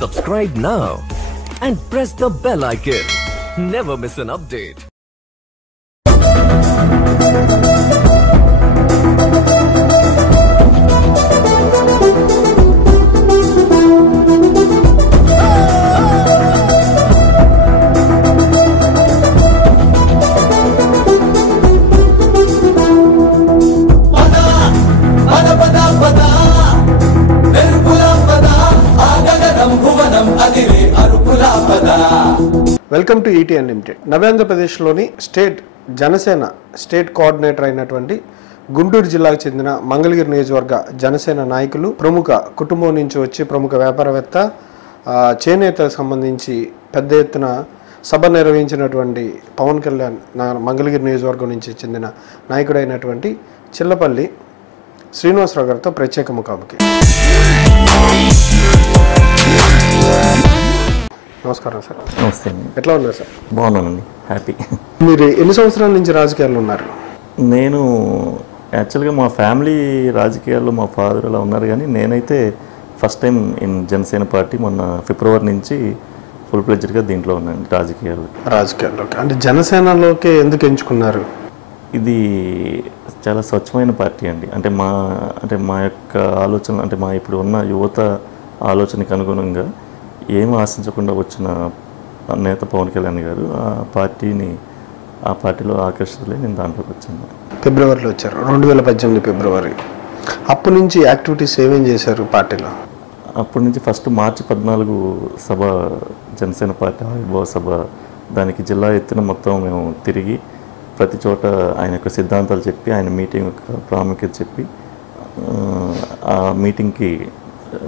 Subscribe now and press the bell icon. Never miss an update. Welcome to ET unlimited. నవ్యాంధ్రప్రదేశ్లోని Janasena state coordinator అయినటువంటి గుంటూరు జిల్లాకు చెందిన మంగళగిరి నియోజకవర్గ జనసేన నాయకులు, ప్రముఖ కుటుంబం నుంచి వచ్చి ప్రముఖ వ్యాపారవేత్త, చేనేతకు సంబంధించి పెద్ద ఎత్తున సభ నిర్వహించినటువంటి పవన్ కళ్యాణ్ మంగళగిరి నియోజకవర్గం నుంచి చెందిన నాయకుడైనటువంటి చిల్లపల్లి శ్రీనివాసరావు గారితో ప్రత్యేక ముఖాముఖి. నమస్కారం సార్. నమస్తే అండి. ఎట్లా ఉన్నారు సార్? బాగున్నానండి, హ్యాపీ. మీరు ఎన్ని సంవత్సరాల నుంచి రాజకీయాల్లో ఉన్నారు? నేను యాక్చువల్గా మా ఫ్యామిలీ రాజకీయాల్లో మా ఫాదర్ అలా ఉన్నారు, కానీ నేనైతే first time in Janasena party మొన్న ఫిబ్రవరి నుంచి ఫుల్ ప్లెడ్జ్డ్గా దీంట్లో ఉన్నాను రాజకీయాల్లోకి. అంటే జనసేనలోకి ఎందుకు ఎంచుకున్నారు? ఇది చాలా స్వచ్ఛమైన పార్టీ అండి. అంటే మా యొక్క ఆలోచన, అంటే మా ఇప్పుడు ఉన్న యువత ఆలోచనకు అనుగుణంగా ఏం ఆశించకుండా వచ్చిన నేత పవన్ కళ్యాణ్ గారు ఆ పార్టీలో ఆకర్షితులే నేను దాంట్లోకి వచ్చాను. ఫిబ్రవరిలో వచ్చారు, 2018 ఫిబ్రవరి. అప్పటి నుంచి యాక్టివిటీస్ ఏమేం చేశారు పార్టీలో? అప్పటి నుంచి ఫస్ట్ మార్చి 14 సభ, జనసేన పార్టీ ఆవిర్భావ సభ, దానికి జిల్లా ఎత్తున మొత్తం మేము తిరిగి ప్రతి చోట ఆయన యొక్క సిద్ధాంతాలు చెప్పి, ఆయన మీటింగ్ యొక్క ప్రాముఖ్యత చెప్పి, ఆ మీటింగ్కి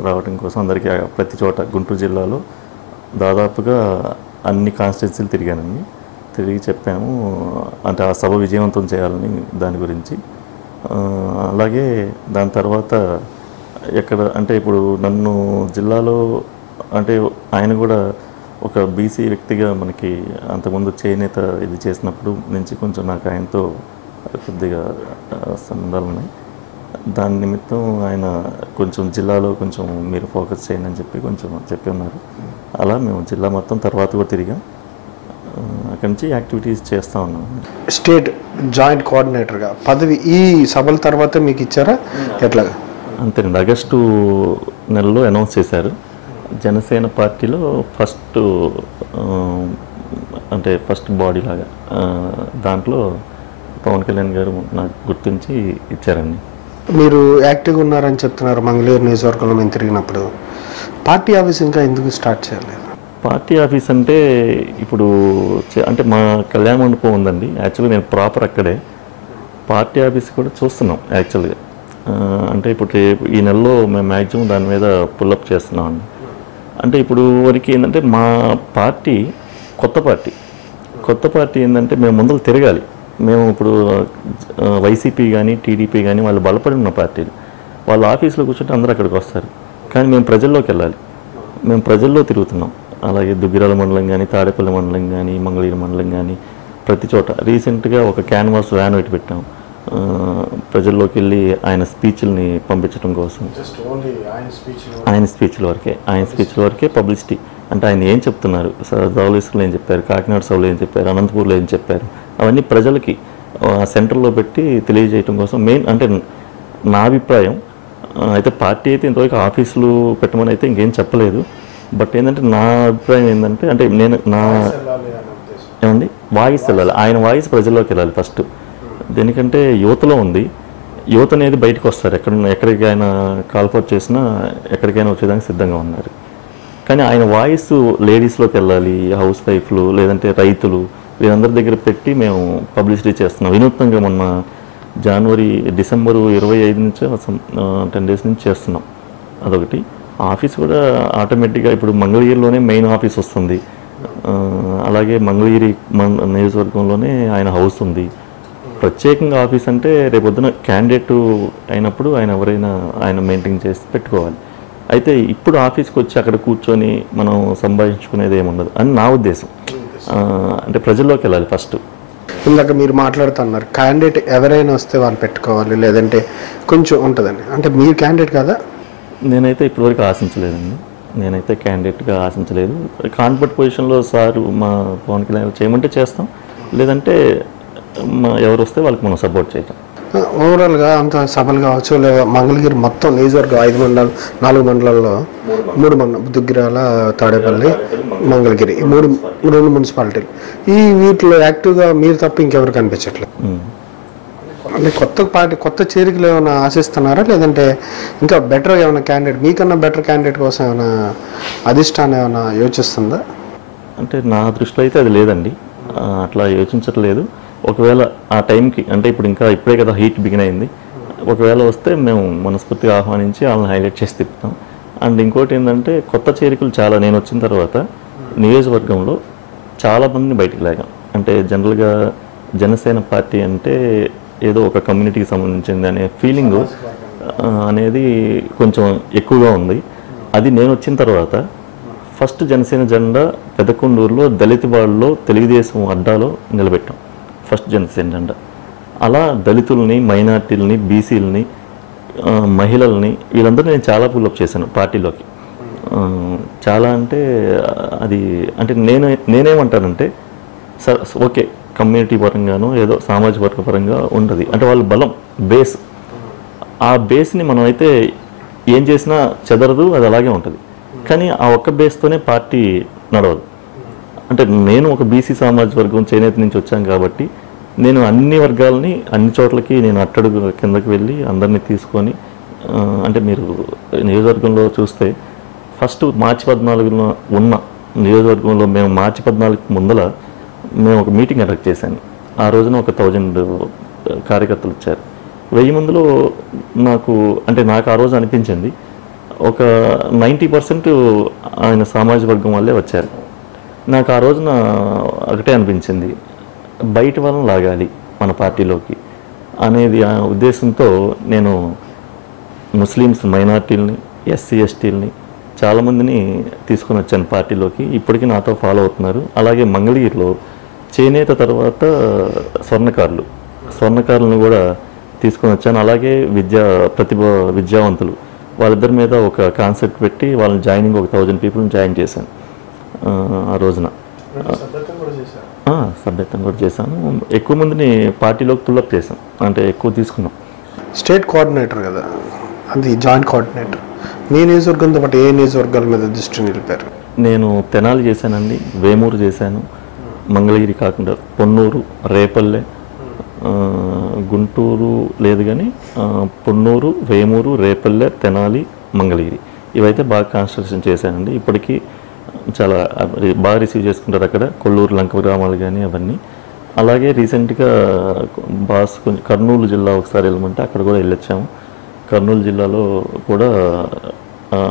రావడం కోసం అందరికీ ప్రతి చోట గుంటూరు జిల్లాలో దాదాపుగా అన్ని కాన్స్టిట్యున్సీలు తిరిగి చెప్పాము. అంటే ఆ సభ విజయవంతం చేయాలని దాని గురించి. అలాగే దాని తర్వాత అంటే ఇప్పుడు నన్ను జిల్లాలో, అంటే ఆయన కూడా ఒక బీసీ వ్యక్తిగా మనకి అంతకుముందు చేనేత ఇది చేసినప్పుడు నుంచి కొంచెం నాకు ఆయనతో కొద్దిగా సంబంధాలు ఉన్నాయి. దాని నిమిత్తం ఆయన కొంచెం జిల్లాలో కొంచెం మీరు ఫోకస్ చేయండి అని చెప్పి ఉన్నారు. అలా మేము జిల్లా మొత్తం తర్వాత కూడా తిరిగాం. అక్కడి నుంచి యాక్టివిటీస్ చేస్తూ ఉన్నాం. స్టేట్ జాయింట్ కోఆర్డినేటర్గా పదవి ఈ సభల తర్వాత మీకు ఇచ్చారా? ఎట్లా? అంతేనండి, ఆగస్టు నెలలో అనౌన్స్ చేశారు. జనసేన పార్టీలో ఫస్ట్ బాడీ లాగా దాంట్లో పవన్ కళ్యాణ్ గారు నాకు గుర్తించి ఇచ్చారండి. మీరు యాక్టివ్గా ఉన్నారని చెప్తున్నారు. మంగళగిరి నియోజకవర్గంలో మేము తిరిగినప్పుడు పార్టీ ఆఫీస్ ఇంకా ఎందుకు స్టార్ట్ చేయలేదు? పార్టీ ఆఫీస్ అంటే ఇప్పుడు అంటే మా కళ్యాణ మండపం ఉందండి. యాక్చువల్గా నేను ప్రాపర్ అక్కడే. పార్టీ ఆఫీస్ కూడా చూస్తున్నాం యాక్చువల్గా. అంటే ఇప్పుడు ఈ నెలలో మేము మ్యాక్సిమం దాని మీద పుల్లప్ చేస్తున్నాం అండి. అంటే ఇప్పుడు వరకు ఏంటంటే మా పార్టీ కొత్త పార్టీ ఏంటంటే మేము ముందర తిరగాలి. మేము ఇప్పుడు వైసీపీ కానీ టీడీపీ కానీ వాళ్ళు బలపడి ఉన్న పార్టీలు, వాళ్ళ ఆఫీస్లో కూర్చుంటే అందరూ అక్కడికి వస్తారు. కానీ మేము ప్రజల్లోకి వెళ్ళాలి. మేము ప్రజల్లో తిరుగుతున్నాం. అలాగే దుగ్గిరాల మండలం కానీ, తాడేపల్లి మండలం కానీ, మంగళగిరి మండలం కానీ, ప్రతి చోట. రీసెంట్గా ఒక క్యాన్వాస్ వ్యాన్ ఒకటి పెట్టాం ప్రజల్లోకి వెళ్ళి ఆయన స్పీచ్ని పంపించడం కోసం. ఆయన స్పీచ్ల వరకే పబ్లిసిటీ. అంటే ఆయన ఏం చెప్తున్నారు, ధవళేశ్వరంలో ఏం చెప్పారు, కాకినాడ సభలో ఏం చెప్పారు, అనంతపూర్లో ఏం చెప్పారు, అవన్నీ ప్రజలకి సెంటర్లో పెట్టి తెలియజేయటం కోసం మెయిన్. అంటే నా అభిప్రాయం అయితే పార్టీ అయితే ఇంతవరకు ఆఫీసులు పెట్టమని అయితే ఇంకేం చెప్పలేదు. బట్ ఏంటంటే నా అభిప్రాయం ఏంటంటే, అంటే వాయిస్ వెళ్ళాలి, ఆయన వాయిస్ ప్రజల్లోకి వెళ్ళాలి ఫస్ట్. దేనికంటే యువతలో ఉంది. యువత అనేది బయటకు వస్తారు. ఎక్కడికి ఆయన కాల్ఫౌట్ చేసినా ఎక్కడికైనా వచ్చేదానికి సిద్ధంగా ఉన్నారు. కానీ ఆయన వాయిస్ లేడీస్లోకి వెళ్ళాలి, హౌస్ వైఫ్లు, లేదంటే రైతులు, వీరందరి దగ్గర పెట్టి మేము పబ్లిసిటీ చేస్తున్నాం. వినూత్నంగా మొన్న డిసెంబర్ 25 నుంచి 10 days నుంచి చేస్తున్నాం. అదొకటి. ఆఫీస్ కూడా ఆటోమేటిక్గా ఇప్పుడు మంగళగిరిలోనే మెయిన్ ఆఫీస్ వస్తుంది. అలాగే మంగళగిరి నియోజకవర్గంలోనే ఆయన హౌస్ ఉంది. ప్రత్యేకంగా ఆఫీస్ అంటే రేపొద్దున క్యాండిడేట్ అయినప్పుడు ఆయన మెయింటైన్ చేసి పెట్టుకోవాలి. అయితే ఇప్పుడు ఆఫీస్కి వచ్చి అక్కడ కూర్చొని మనం సంభాషించుకునేది ఏముండదు అని నా ఉద్దేశం. అంటే ప్రజల్లోకి వెళ్ళాలి ఫస్ట్. ఇందాక మీరు మాట్లాడుతున్నారు క్యాండిడేట్ ఎవరైనా వస్తే వాళ్ళు పెట్టుకోవాలి, లేదంటే కొంచెం ఉంటుందండి. అంటే మీరు క్యాండిడేట్ కదా? నేనైతే ఇప్పటివరకు ఆశించలేదండి. నేనైతే క్యాండిడేట్గా ఆశించలేదు. కాన్ఫర్ట్ పొజిషన్లో సార్ మా పవన్ కళ్యాణ్ చేయమంటే చేస్తాం, లేదంటే ఎవరు వస్తే వాళ్ళకి మనం సపోర్ట్ చేయటం. ఓవరాల్గా అంత సభలు కావచ్చు, లేదా మంగళగిరి మొత్తం నియోజకవర్గం 5 మండలాలు 4 మండలాల్లో 3 మండలం దుగ్గిరాల, తాడేపల్లి, మంగళగిరి ఈ 2 మున్సిపాలిటీలు ఈ వీటిలో యాక్టివ్గా మీరు తప్ప ఇంకెవరు కనిపించట్లేదు. అంటే కొత్త చేరికలు ఏమైనా ఆశిస్తున్నారా, లేదంటే ఇంకా బెటర్ ఏమైనా క్యాండిడేట్ మీకన్నా బెటర్ క్యాండిడేట్ కోసం ఏమైనా అధిష్టానం ఏమైనా యోచిస్తుందా? అంటే నా దృష్టిలో అయితే అది లేదండి, అట్లా యోచించట్లేదు. ఒకవేళ ఆ టైంకి అంటే ఇప్పుడే కదా హీట్ బిగిన్ అయింది, ఒకవేళ వస్తే మేము మనస్ఫూర్తిగా ఆహ్వానించి వాళ్ళని హైలైట్ చేసి తిప్పుతాం. అండ్ ఇంకోటి ఏంటంటే కొత్త చేరికలు చాలా, నేను వచ్చిన తర్వాత నియోజకవర్గంలో చాలామందిని బయటికి లాగాం. అంటే జనరల్గా జనసేన పార్టీ అంటే ఏదో ఒక కమ్యూనిటీకి సంబంధించింది అనే ఫీలింగ్ అనేది కొంచెం ఎక్కువగా ఉంది. అది నేను వచ్చిన తర్వాత ఫస్ట్ జనసేన జెండా పెదకొండూరులో దళిత వాళ్ళలో తెలుగుదేశం అడ్డాలో నిలబెట్టాం, ఫస్ట్ జనసేన జెండా. అలా దళితుల్ని, మైనార్టీలని, బీసీలని, మహిళల్ని వీళ్ళందరూ నేను చాలా పుల్లప్ చేశాను పార్టీలోకి. చాలా అంటే అది అంటే నేనేమంటానంటే సార్ ఓకే కమ్యూనిటీ పరంగానో ఏదో సామాజిక వర్గ పరంగా ఉండదు, అంటే వాళ్ళ బలం బేస్, ఆ బేస్ని మనం అయితే ఏం చేసినా చెదరదు, అది అలాగే ఉంటుంది. కానీ ఆ ఒక్క బేస్తోనే పార్టీ నడవదు. అంటే నేను ఒక బీసీ సామాజిక వర్గం చేనేత నుంచి వచ్చాను కాబట్టి నేను అన్ని వర్గాలని అన్ని చోట్లకి నేను అట్టడుగు కిందకి వెళ్ళి అందరినీ తీసుకొని, అంటే మీరు నియోజకవర్గంలో చూస్తే ఫస్ట్ మార్చి 14న ఉన్న నియోజకవర్గంలో మేము మార్చి 14 ముందల మేము ఒక మీటింగ్ కండక్ట్ చేశాను. ఆ రోజున ఒక 1000 కార్యకర్తలు వచ్చారు. 1000 మందిలో నాకు ఆ రోజు అనిపించింది ఒక 90% ఆయన సామాజిక వర్గం వల్లే వచ్చారు. నాకు ఆ రోజున ఒకటే అనిపించింది, బయట వాళ్ళని లాగాలి మన పార్టీలోకి అనేది ఆ ఉద్దేశంతో నేను ముస్లిమ్స్, మైనార్టీలని, ఎస్సీ ఎస్టీలని చాలామందిని తీసుకొని వచ్చాను పార్టీలోకి. ఇప్పటికీ నాతో ఫాలో అవుతున్నారు. అలాగే మంగళగిరిలో చేనేత తర్వాత స్వర్ణకారులను కూడా తీసుకొని వచ్చాను. అలాగే విద్యావంతులు వాళ్ళిద్దరి మీద ఒక కాన్సెప్ట్ పెట్టి వాళ్ళని జాయినింగ్ ఒక 1000 పీపుల్ని జాయిన్ చేశాను ఆ రోజున. సభ్యత్వం కూడా చేశాను. ఎక్కువ మందిని పార్టీలోకి పుల్లప్ చేశాం, అంటే ఎక్కువ తీసుకున్నాం. స్టేట్ కోఆర్డినేటర్ కదా, అది జాయింట్ కోఆర్డినేటర్. మీ నియోజకవర్గంతో పాటు ఏ నియోజకవర్గాల మీద దృష్టి నిలిపారు? నేను తెనాలి చేశానండి, వేమూరు చేశాను, మంగళగిరి కాకుండా పొన్నూరు, రేపల్లె, గుంటూరు లేదు కానీ పొన్నూరు, వేమూరు, రేపల్లె, తెనాలి, మంగళగిరి ఇవైతే బాగా కాన్స్ట్రక్షన్ చేశానండి. ఇప్పటికీ చాలా బాగా రిసీవ్ చేసుకుంటారు అక్కడ, కొల్లూరు, లంక గ్రామాలు కానీ అవన్నీ. అలాగే రీసెంట్గా కొంచెం కర్నూలు జిల్లా ఒకసారి వెళ్ళమంటే అక్కడ కూడా వెళ్ళొచ్చాము. కర్నూలు జిల్లాలో కూడా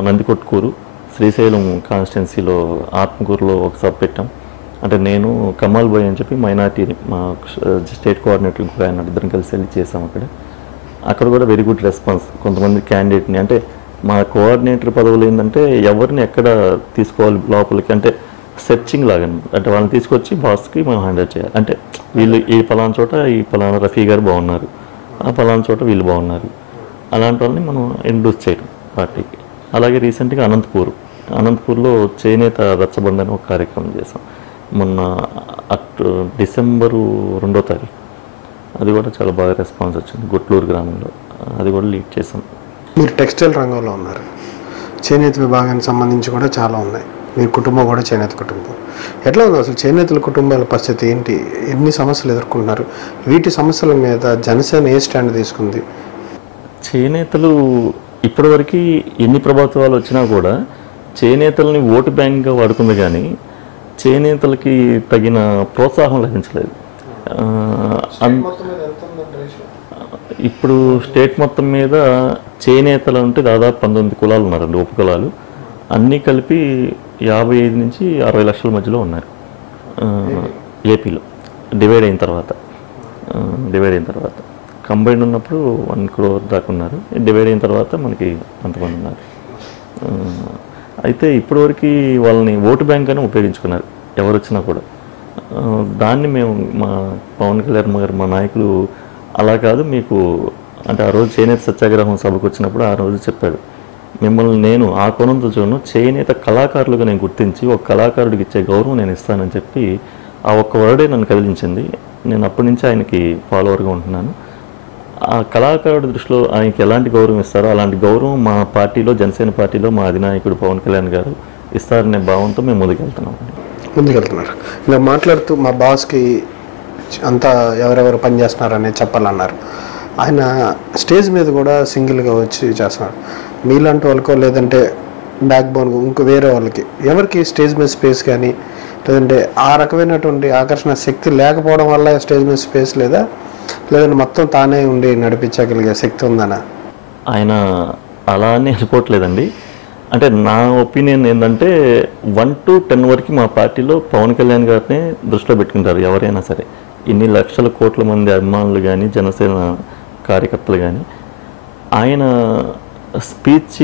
నందికొట్కూరు, శ్రీశైలం కాన్స్టిట్యున్సీలో ఆత్మకూరులో ఒక సభ పెట్టాం. అంటే నేను కమాల్ బాయ్ అని చెప్పి మైనార్టీని మా స్టేట్ కోఆర్డినేటర్ ఇంకొక ఆయన ఇద్దరం కలిసి వెళ్ళి చేసాం అక్కడ కూడా వెరీ గుడ్ రెస్పాన్స్. కొంతమంది క్యాండిడేట్ని అంటే మా కోఆర్డినేటర్ పదవులు ఏంటంటే ఎవరిని ఎక్కడ తీసుకోవాలి లోపలికి అంటే సెర్చింగ్ లాగా, అంటే వాళ్ళని తీసుకొచ్చి బాస్కి మనం హ్యాండిల్ చేయాలి. అంటే వీళ్ళు ఈ పలానా చోట ఈ పలానా రఫీ గారు బాగున్నారు, ఆ పలానా చోట వీళ్ళు బాగున్నారు, అలాంటి వాళ్ళని మనం ఇంట్రడ్యూస్ చేయడం పార్టీకి. అలాగే రీసెంట్గా అనంతపూర్లో చేనేత రచ్చబండ అని ఒక కార్యక్రమం చేసాం మొన్న డిసెంబరు 2వ తారీఖు. అది కూడా చాలా బాగా రెస్పాన్స్ వచ్చింది గుట్లూరు గ్రామంలో, అది కూడా లీడ్ చేసాం. మీరు టెక్స్టైల్ రంగంలో ఉన్నారు, చేనేత విభాగానికి సంబంధించి కూడా చాలా ఉన్నాయి. మీ కుటుంబం కూడా చేనేత కుటుంబం. ఎట్లా ఉంది అసలు చేనేతల కుటుంబాల పరిస్థితి ఏంటి? ఎన్ని సమస్యలు ఎదుర్కొంటున్నారు? వీటి సమస్యల మీద జనసేన ఏ స్టాండ్ తీసుకుంది? చేనేతలు ఇప్పటివరకు ఎన్ని ప్రభుత్వాలు వచ్చినా కూడా చేనేతలని ఓటు బ్యాంక్గా వాడుకుంది, కానీ చేనేతలకి తగిన ప్రోత్సాహం లభించలేదు. ఇప్పుడు స్టేట్ మొత్తం మీద చేనేతలు అంటే దాదాపు 19 కులాలు ఉన్నారండి, ఉపకులాలు అన్నీ కలిపి 55 నుంచి 60 లక్షల మధ్యలో ఉన్నారు ఏపీలో. డివైడ్ అయిన తర్వాత కంబైన్డ్ ఉన్నప్పుడు 1 crore దాకా ఉన్నారు, డివైడ్ అయిన తర్వాత మనకి అంతమంది ఉన్నారు. అయితే ఇప్పటివరకు వాళ్ళని ఓటు బ్యాంక్ అని ఉపయోగించుకున్నారు ఎవరు వచ్చినా కూడా. దాన్ని మేము మా పవన్ కళ్యాణ్ గారు మా నాయకులు అలా కాదు మీకు అంటే ఆ రోజు చేనేత సత్యాగ్రహం సభకు వచ్చినప్పుడు ఆ రోజు చెప్పాడు, మిమ్మల్ని నేను ఆ కోణంతో చూడను, చేనేత కళాకారులుగా నేను గుర్తించి ఒక కళాకారుడికి ఇచ్చే గౌరవం నేను ఇస్తానని చెప్పి ఆ ఒక్క వర్డే నన్ను కదిలించింది. నేను అప్పటి నుంచి ఆయనకి ఫాలోవర్గా ఉంటున్నాను. ఆ కళాకారుడి దృష్టిలో ఆయనకి ఎలాంటి గౌరవం ఇస్తారో అలాంటి గౌరవం మా పార్టీలో, జనసేన పార్టీలో మా అధినాయకుడు పవన్ కళ్యాణ్ గారు ఇస్తారనే భావంతో మేము ముందుకెళ్తున్నారు. ఇలా మాట్లాడుతూ మా బాస్కి అంతా ఎవరెవరు పనిచేస్తున్నారని చెప్పాలన్నారు. ఆయన స్టేజ్ మీద కూడా సింగిల్గా వచ్చి చేస్తున్నారు. మీలాంటి వాళ్ళకో లేదంటే బ్యాక్ బోన్ ఇంకో వేరే వాళ్ళకి ఎవరికి స్టేజ్ మీద స్పేస్ కానీ లేదంటే ఆ రకమైనటువంటి ఆకర్షణ శక్తి లేకపోవడం వల్ల స్టేజ్ మీద స్పేస్ లేదంటే మొత్తం తానే ఉండి నడిపించగలిగే శక్తి ఉందనా? ఆయన అలా అని వెళ్ళిపోవట్లేదండి. అంటే నా ఒపీనియన్ ఏంటంటే 1 to 10 వరకు మా పార్టీలో పవన్ కళ్యాణ్ గారిని దృష్టిలో పెట్టుకుంటారు ఎవరైనా సరే. ఇన్ని లక్షల కోట్ల మంది అభిమానులు కానీ, జనసేన కార్యకర్తలు కానీ ఆయన స్పీచ్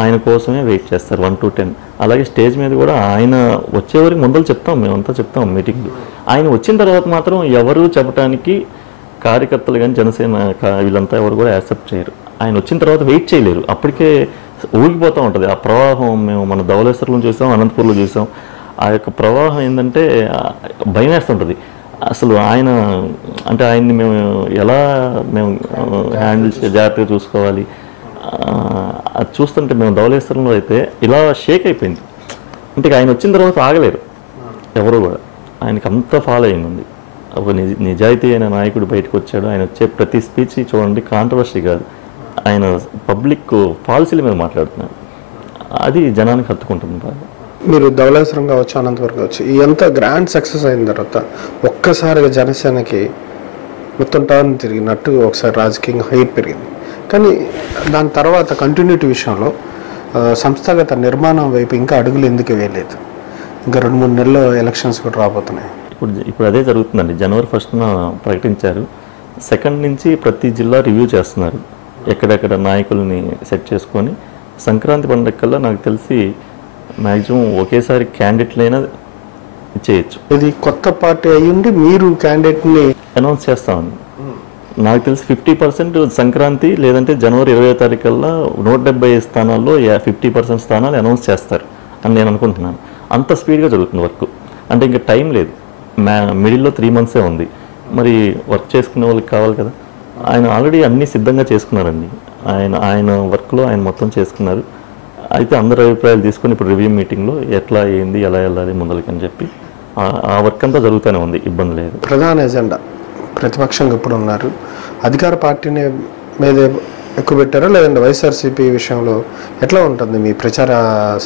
ఆయన కోసమే వెయిట్ చేస్తారు 1 to 10. అలాగే స్టేజ్ మీద కూడా ఆయన వచ్చేవరకు ముందలు చెప్తాం, మేమంతా చెప్తాం మీటింగ్లు. ఆయన వచ్చిన తర్వాత మాత్రం ఎవరు చెప్పడానికి కార్యకర్తలు కానీ జనసేన వీళ్ళంతా ఎవరు కూడా యాక్సెప్ట్ చేయరు. ఆయన వచ్చిన తర్వాత వెయిట్ చేయలేరు, అప్పటికే ఊగిపోతూ ఉంటుంది ఆ ప్రవాహం. మేము మన ధవళేశ్వరంలో చూసాం, అనంతపూర్లో చూసాం. ఆ యొక్క ప్రవాహం ఏంటంటే భయం వేస్తుంటుంది. అసలు ఆయన అంటే ఆయన్ని మేము హ్యాండిల్ జాగ్రత్తగా చూసుకోవాలి. అది చూస్తుంటే మేము ధవళేశ్వరంలో అయితే ఇలా షేక్ అయిపోయింది. అంటే ఆయన వచ్చిన తర్వాత ఆగలేరు ఎవరు కూడా. ఆయనకి అంత ఫాలోయింగ్ ఉంది. ఒక నిజాయితీ అయిన నాయకుడు బయటకు వచ్చాడు. ఆయన వచ్చే ప్రతి స్పీచ్ చూడండి కాంట్రవర్సీ కాదు, ఆయన పబ్లిక్ పాలసీల మీద మాట్లాడుతున్నాడు. అది జనానికి హత్తుకుంటుంది బాగా. మీరు ధవళేశ్వరం కావచ్చు, అనంతపురం కావచ్చు, ఈ ఎంత గ్రాండ్ సక్సెస్ అయిన తర్వాత ఒక్కసారిగా జనసేనకి మొత్తం టర్న్ తిరిగినట్టు ఒకసారి రాజకీయంగా హైట్ పెరిగింది. కానీ దాని తర్వాత కంటిన్యూటీ విషయంలో సంస్థాగత నిర్మాణం వైపు ఇంకా అడుగులు ఎందుకు వేయలేదు? ఇంకా 2-3 నెలల్లో ఎలక్షన్స్ కూడా రాబోతున్నాయి. ఇప్పుడు అదే జరుగుతుందండి. January 1st ప్రకటించారు. 2nd నుంచి ప్రతి జిల్లా రివ్యూ చేస్తున్నారు, ఎక్కడెక్కడ నాయకుల్ని సెట్ చేసుకొని. సంక్రాంతి పండుగ కల్లా నాకు తెలిసి మ్యాక్సిమం ఒకేసారి క్యాండిడేట్లైనా చేయొచ్చు. ఇది కొత్త పార్టీ అయ్యుండి మీరు క్యాండిడేట్ని అనౌన్స్ చేస్తామని నాకు తెలిసి 50% సంక్రాంతి లేదంటే January 20వ తారీఖు కల్లా 170 స్థానాల్లో 50% స్థానాలు అనౌన్స్ చేస్తారు అని నేను అనుకుంటున్నాను. అంత స్పీడ్గా జరుగుతుంది వర్క్. అంటే ఇంకా టైం లేదు, మిడిల్లో 3 months ఉంది. మరి వర్క్ చేసుకునే వాళ్ళకి కావాలి కదా. ఆయన ఆల్రెడీ అన్నీ సిద్ధంగా చేసుకున్నారండి. ఆయన వర్క్లో ఆయన మొత్తం చేసుకున్నారు. అయితే అందరి అభిప్రాయాలు తీసుకొని ఇప్పుడు రివ్యూ మీటింగ్లో ఎట్లా ఏంది ఎలా వెళ్ళాలి ముందలకి అని చెప్పి ఆ వర్క్ అంతా జరుగుతూనే ఉంది, ఇబ్బంది లేదు. ప్రధాన ఎజెండా ప్రతిపక్షంగా ఇప్పుడు ఉన్నారు, అధికార పార్టీని మీద ఎక్కువ పెట్టారా లేదంటే వైఎస్ఆర్సీపీ విషయంలో ఎట్లా ఉంటుంది మీ ప్రచార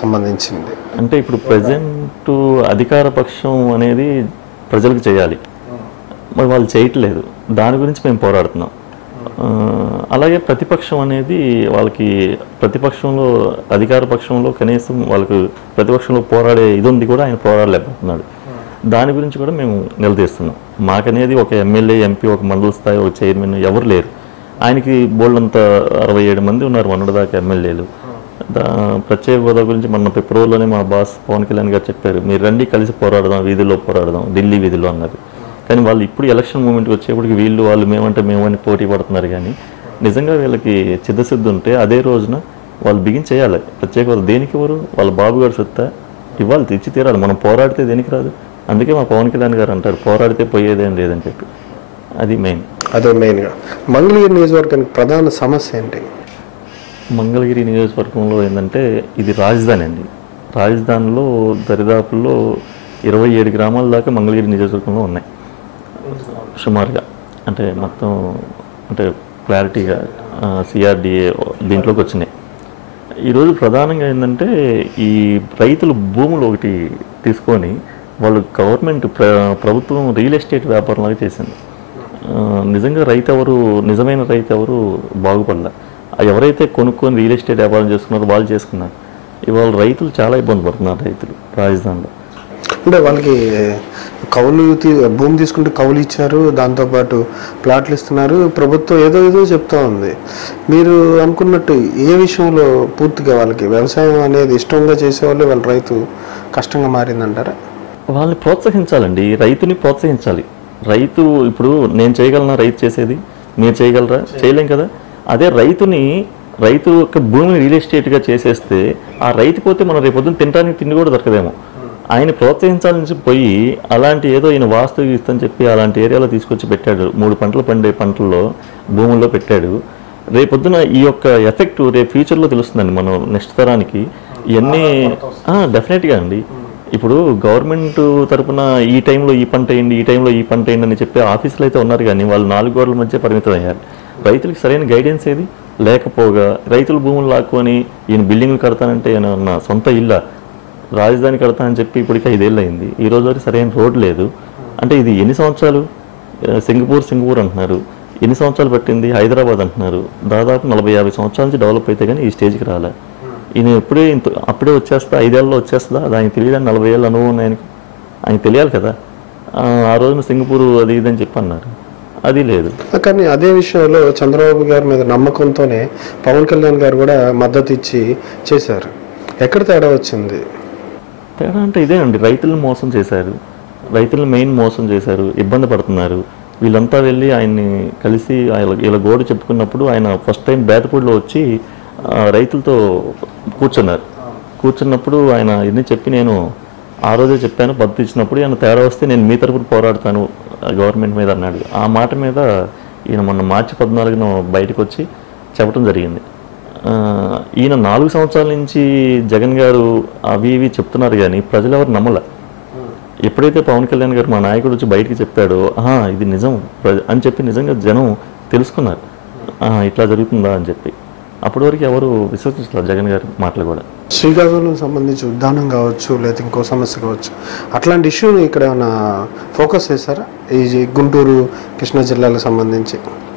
సంబంధించింది? అంటే ఇప్పుడు ప్రజెంట్ అధికార పక్షం అనేది ప్రజలకు చేయాలి, మరి వాళ్ళు చేయట్లేదు. దాని గురించి మేము పోరాడుతున్నాం. అలాగే ప్రతిపక్షం అనేది వాళ్ళకి ప్రతిపక్షంలో అధికార పక్షంలో కనీసం వాళ్ళకు ప్రతిపక్షంలో పోరాడే ఇది ఉంది కూడా ఆయన పోరాడలేకపోతున్నాడు. దాని గురించి కూడా మేము నిలదీస్తున్నాం. మాకనేది ఒక ఎమ్మెల్యే, ఎంపీ, ఒక మండల స్థాయి, ఒక చైర్మన్ ఎవరు లేరు. ఆయనకి బోల్డంత 67 మంది ఉన్నారు మొన్నటిదాకా ఎమ్మెల్యేలు. ప్రత్యేక హోదా గురించి మొన్న ఫిబ్రవరిలోనే మా బాస్ పవన్ కళ్యాణ్ గారు చెప్పారు, మీరు రండి కలిసి పోరాడదాం, వీధుల్లో పోరాడదాం, ఢిల్లీ వీధుల్లో అన్నారు. కానీ వాళ్ళు ఇప్పుడు ఎలక్షన్ మూమెంట్కి వచ్చేప్పటికి వాళ్ళు మేమంటే మేమని పోటీ పడుతున్నారు. కానీ నిజంగా వీళ్ళకి చిత్తశుద్ధి ఉంటే అదే రోజున వాళ్ళు బిగిన్ చేయాలి. ప్రత్యేక హోదా దేనికి ఎవరు వాళ్ళ బాబు గారు సత్తా ఇవాళ తెచ్చి తీరాలి. మనం పోరాడితే దేనికి రాదు. అందుకే మా పవన్ కళ్యాణ్ గారు అంటారు పోరాడితే పోయేదేం లేదని చెప్పి. అది అదే మెయిన్గా మంగళగిరి నియోజకవర్గానికి ప్రధాన సమస్య ఏంటి? మంగళగిరి నియోజకవర్గంలో ఏంటంటే ఇది రాజధాని అండి. రాజధానిలో దరిదాపుల్లో 27 గ్రామాల దాకా మంగళగిరి నియోజకవర్గంలో ఉన్నాయి సుమారుగా. అంటే మొత్తం అంటే క్లారిటీగా CRDA దీంట్లోకి వచ్చినాయి. ఈరోజు ప్రధానంగా ఏంటంటే ఈ రైతులు భూములు ఒకటి తీసుకొని వాళ్ళు గవర్నమెంట్ ప్రభుత్వం రియల్ ఎస్టేట్ వ్యాపారంలాగా చేసింది. నిజంగా నిజమైన రైతు ఎవరు బాగుపడలే. ఎవరైతే కొనుక్కొని రియల్ ఎస్టేట్ వ్యాపారం చేసుకున్నారో వాళ్ళు చేసుకున్నారు. ఇవాళ రైతులు చాలా ఇబ్బంది పడుతున్నారు. రైతులు రాజధానిలో అంటే వాళ్ళకి కౌలు భూమి తీసుకుంటే కౌలు ఇచ్చారు, దాంతోపాటు ప్లాట్లు ఇస్తున్నారు, ప్రభుత్వం ఏదో చెప్తా ఉంది. మీరు అనుకున్నట్టు ఏ విషయంలో పూర్తిగా వాళ్ళకి వ్యవసాయం అనేది ఇష్టంగా చేసేవాళ్ళు వాళ్ళ రైతు కష్టంగా మారిందంటారా? వాళ్ళని ప్రోత్సహించాలండి, రైతుని ప్రోత్సహించాలి. రైతు ఇప్పుడు నేను చేయగలనా రైతు చేసేది, మీరు చేయగలరా? చేయలేం కదా. అదే రైతుని రైతు యొక్క భూమిని రియల్ ఎస్టేట్గా చేసేస్తే ఆ రైతు పోతే మనం రేపొద్దున తినడానికి తిండి కూడా దొరకదేమో. ఆయన ప్రోత్సహించాలని పోయి అలాంటి ఏదో ఈయన వాస్తు ఇస్తని చెప్పి అలాంటి ఏరియాలో తీసుకొచ్చి పెట్టాడు. 3 పంటలు పండే పంటల్లో భూముల్లో పెట్టాడు. రేపొద్దున ఈ యొక్క ఎఫెక్ట్ రేపు ఫ్యూచర్లో తెలుస్తుందండి మనం నెక్స్ట్ తరానికి. ఇవన్నీ డెఫినెట్గా అండి. ఇప్పుడు గవర్నమెంట్ తరపున ఈ టైంలో ఈ పంట వేయండి, ఈ టైంలో ఈ పంట వేయండి అని చెప్పి ఆఫీసులు అయితే ఉన్నారు, కానీ వాళ్ళు 4 గోడల మధ్య పరిమితం అయ్యారు. రైతులకు సరైన గైడెన్స్ ఏది లేకపోగా రైతుల భూములు లాక్కొని ఈయన బిల్డింగ్లు కడతానంటే ఈయన సొంత ఇల్లా, రాజధాని కడతానని చెప్పి ఇప్పటికే 5 ఏళ్ళు అయింది. ఈ రోజు వరకు సరైన రోడ్ లేదు. అంటే ఇది ఎన్ని సంవత్సరాలు? సింగపూర్ అంటున్నారు, ఎన్ని సంవత్సరాలు పట్టింది? హైదరాబాద్ అంటున్నారు, దాదాపు 40-50 సంవత్సరాల నుంచి డెవలప్ అయితే కానీ ఈ స్టేజ్కి రాలే. ఈయన అప్పుడే వచ్చేస్తా, 5 ఏళ్ళలో వచ్చేస్తుందా? అది ఆయన తెలియదని 40 ఏళ్ళు అనుభవం ఉన్నాయి ఆయన తెలియాలి కదా. ఆ రోజున సింగపూర్ అది ఇదని చెప్పి అన్నారు, అది లేదు. కానీ అదే విషయంలో చంద్రబాబు గారి మీద నమ్మకంతోనే పవన్ కళ్యాణ్ గారు కూడా మద్దతు ఇచ్చి చేశారు. ఎక్కడ తేడా వచ్చింది? తేడా అంటే ఇదేనండి, రైతులను మోసం చేశారు, రైతులను మెయిన్ మోసం చేశారు, ఇబ్బంది పడుతున్నారు. వీళ్ళంతా వెళ్ళి ఆయన్ని కలిసి ఇలా గోడు చెప్పుకున్నప్పుడు ఆయన ఫస్ట్ టైం బేతపూడిలో వచ్చి రైతులతో కూర్చున్నప్పుడు ఆయన ఇన్ని చెప్పి, నేను ఆ రోజే చెప్పాను పద్ధతి ఇచ్చినప్పుడు, ఆయన తేడా వస్తే నేను మీ తరపున పోరాడతాను గవర్నమెంట్ మీద అన్నాడు. ఆ మాట మీద ఈయన మొన్న మార్చి 14న బయటకు వచ్చి చెప్పడం జరిగింది. ఈయన 4 సంవత్సరాల నుంచి జగన్ గారు అవి ఇవి చెప్తున్నారు, కానీ ప్రజలు ఎవరు నమ్మల. ఎప్పుడైతే పవన్ కళ్యాణ్ గారు మా నాయకుడు వచ్చి బయటికి చెప్పాడో ఇది నిజం అని చెప్పి నిజంగా జనం తెలుసుకున్నారు, ఇట్లా జరుగుతుందా అని చెప్పి. అప్పటి వరకు ఎవరు విశ్వసించారు జగన్ గారి మాటలు కూడా. శ్రీకాకుళం సంబంధించి ఉద్దానం కావచ్చు, లేదా ఇంకో సమస్య కావచ్చు, అట్లాంటి ఇష్యూని ఇక్కడ ఏమైనా ఫోకస్ చేశారా? ఈ గుంటూరు కృష్ణా జిల్లాలకు సంబంధించి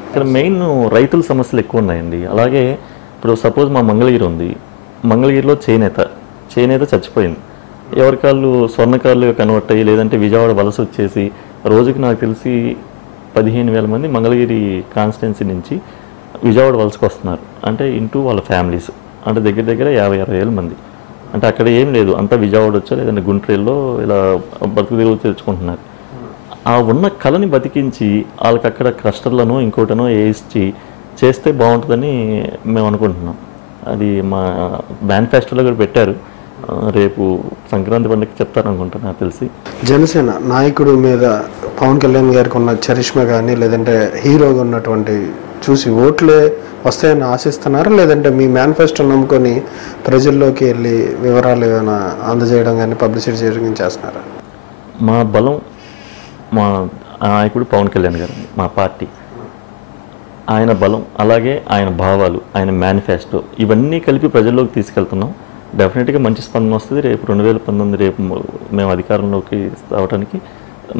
ఇక్కడ మెయిన్ రైతుల సమస్యలు ఎక్కువ ఉన్నాయండి. అలాగే ఇప్పుడు సపోజ్ మా మంగళగిరి ఉంది, మంగళగిరిలో చేనేత చచ్చిపోయింది. ఎవరికాళ్ళు స్వర్ణకారులు కన్వర్ట్ అయ్యి, లేదంటే విజయవాడ వలస వచ్చేసి రోజుకి నాకు తెలిసి 15,000 మంది మంగళగిరి కాన్స్టిట్యున్సీ నుంచి విజయవాడ వలసకు వస్తున్నారు. అంటే ఇంటూ వాళ్ళ ఫ్యామిలీస్, అంటే దగ్గర 50-60 మంది. అంటే అక్కడ ఏం లేదు, అంతా విజయవాడ వచ్చా లేదంటే గుంటూరులో ఇలా బతుకు తెరువు తెచ్చుకుంటున్నారు. ఆ ఉన్న కళని బతికించి వాళ్ళకి అక్కడ క్లస్టర్లను ఇంకోటనో వేయించి చేస్తే బాగుంటుందని మేము అనుకుంటున్నాం. అది మా మేనిఫెస్టోలో కూడా పెట్టారు. రేపు సంక్రాంతి పండుగకి చెప్తారనుకుంటా నాకు తెలిసి. జనసేన నాయకుడు మీద పవన్ కళ్యాణ్ గారికి ఉన్న చరిష్మా కానీ, లేదంటే హీరోగా ఉన్నటువంటి చూసి ఓట్లే వస్తాయని ఆశిస్తున్నారా, లేదంటే మీ మేనిఫెస్టో నమ్ముకొని ప్రజల్లోకి వెళ్ళి వివరాలు ఏమైనా అందజేయడం కానీ పబ్లిసిటీ చేయడం చేస్తున్నారా? మా బలం మా నాయకుడు పవన్ కళ్యాణ్ గారు, మా పార్టీ, ఆయన బలం, అలాగే ఆయన భావాలు, ఆయన మేనిఫెస్టో, ఇవన్నీ కలిపి ప్రజల్లోకి తీసుకెళ్తున్నాం. డెఫినెట్గా మంచి స్పందన వస్తుంది. రేపు 2019 రేపు మేము అధికారంలోకి రావడానికి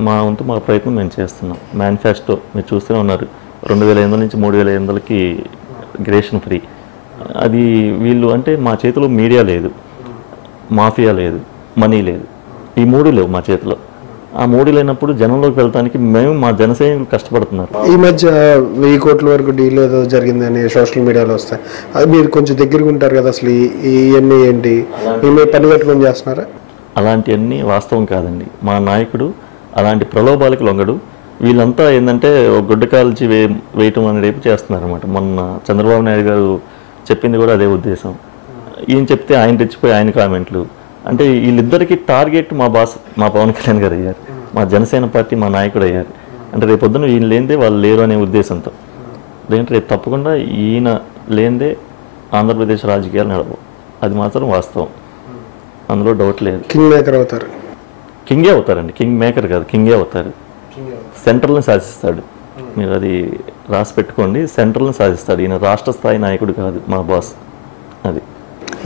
మా వంతు మా ప్రయత్నం మేము చేస్తున్నాం. మేనిఫెస్టో మీరు చూస్తూనే ఉన్నారు, 2,500 నుంచి 3,500కి గ్రేషన్ ఫ్రీ. అది వీళ్ళు అంటే మా చేతిలో మీడియా లేదు, మాఫియా లేదు, మనీ లేదు, ఈ 3 లేవు మా చేతిలో. ఆ 3 లేనప్పుడు జనంలోకి వెళ్ళడానికి మేము మా జనసైనికులు కష్టపడుతున్నారు. ఈ మధ్య 1000 కోట్ల వరకు డీల్ ఏదో జరిగిందని సోషల్ మీడియాలో వస్తాయి. అది మీరు కొంచెం దగ్గరగా ఉంటారు కదా, అసలు ఇవన్నీ ఏంటి, మేము పని కట్టుకొని చేస్తున్నారా? అలాంటివన్నీ వాస్తవం కాదండి. మా నాయకుడు అలాంటి ప్రలోభాలకు లొంగడు. వీళ్ళంతా ఏంటంటే గుడ్డ కాల్చి వేయటం అనే రేపు చేస్తున్నారు అనమాట. మొన్న చంద్రబాబు నాయుడు గారు చెప్పింది కూడా అదే ఉద్దేశం. ఈయన చెప్తే ఆయన తెచ్చిపోయి ఆయన కామెంట్లు. అంటే వీళ్ళిద్దరికీ టార్గెట్ మా బాస్ మా పవన్ కళ్యాణ్ గారు అయ్యారు, మా జనసేన పార్టీ మా నాయకుడు అయ్యారు. అంటే రేపొద్దున ఈయన లేనిదే వాళ్ళు లేరు అనే ఉద్దేశంతో. లేదంటే రేపు తప్పకుండా ఈయన లేనిదే ఆంధ్రప్రదేశ్ రాజకీయాలు నడవవు, అది మాత్రం వాస్తవం, అందులో డౌట్ లేదు. కింగ్ మేకర్ అవుతారు, కింగే అవుతారండి, కింగ్ మేకర్ కాదు, కింగే అవుతారు. సెంట్రల్ని శాసిస్తాడు, మీరు అది రాసి పెట్టుకోండి, సెంట్రల్ని శాసిస్తాడు. ఈయన రాష్ట్ర స్థాయి నాయకుడు కాదు మా బాస్. అది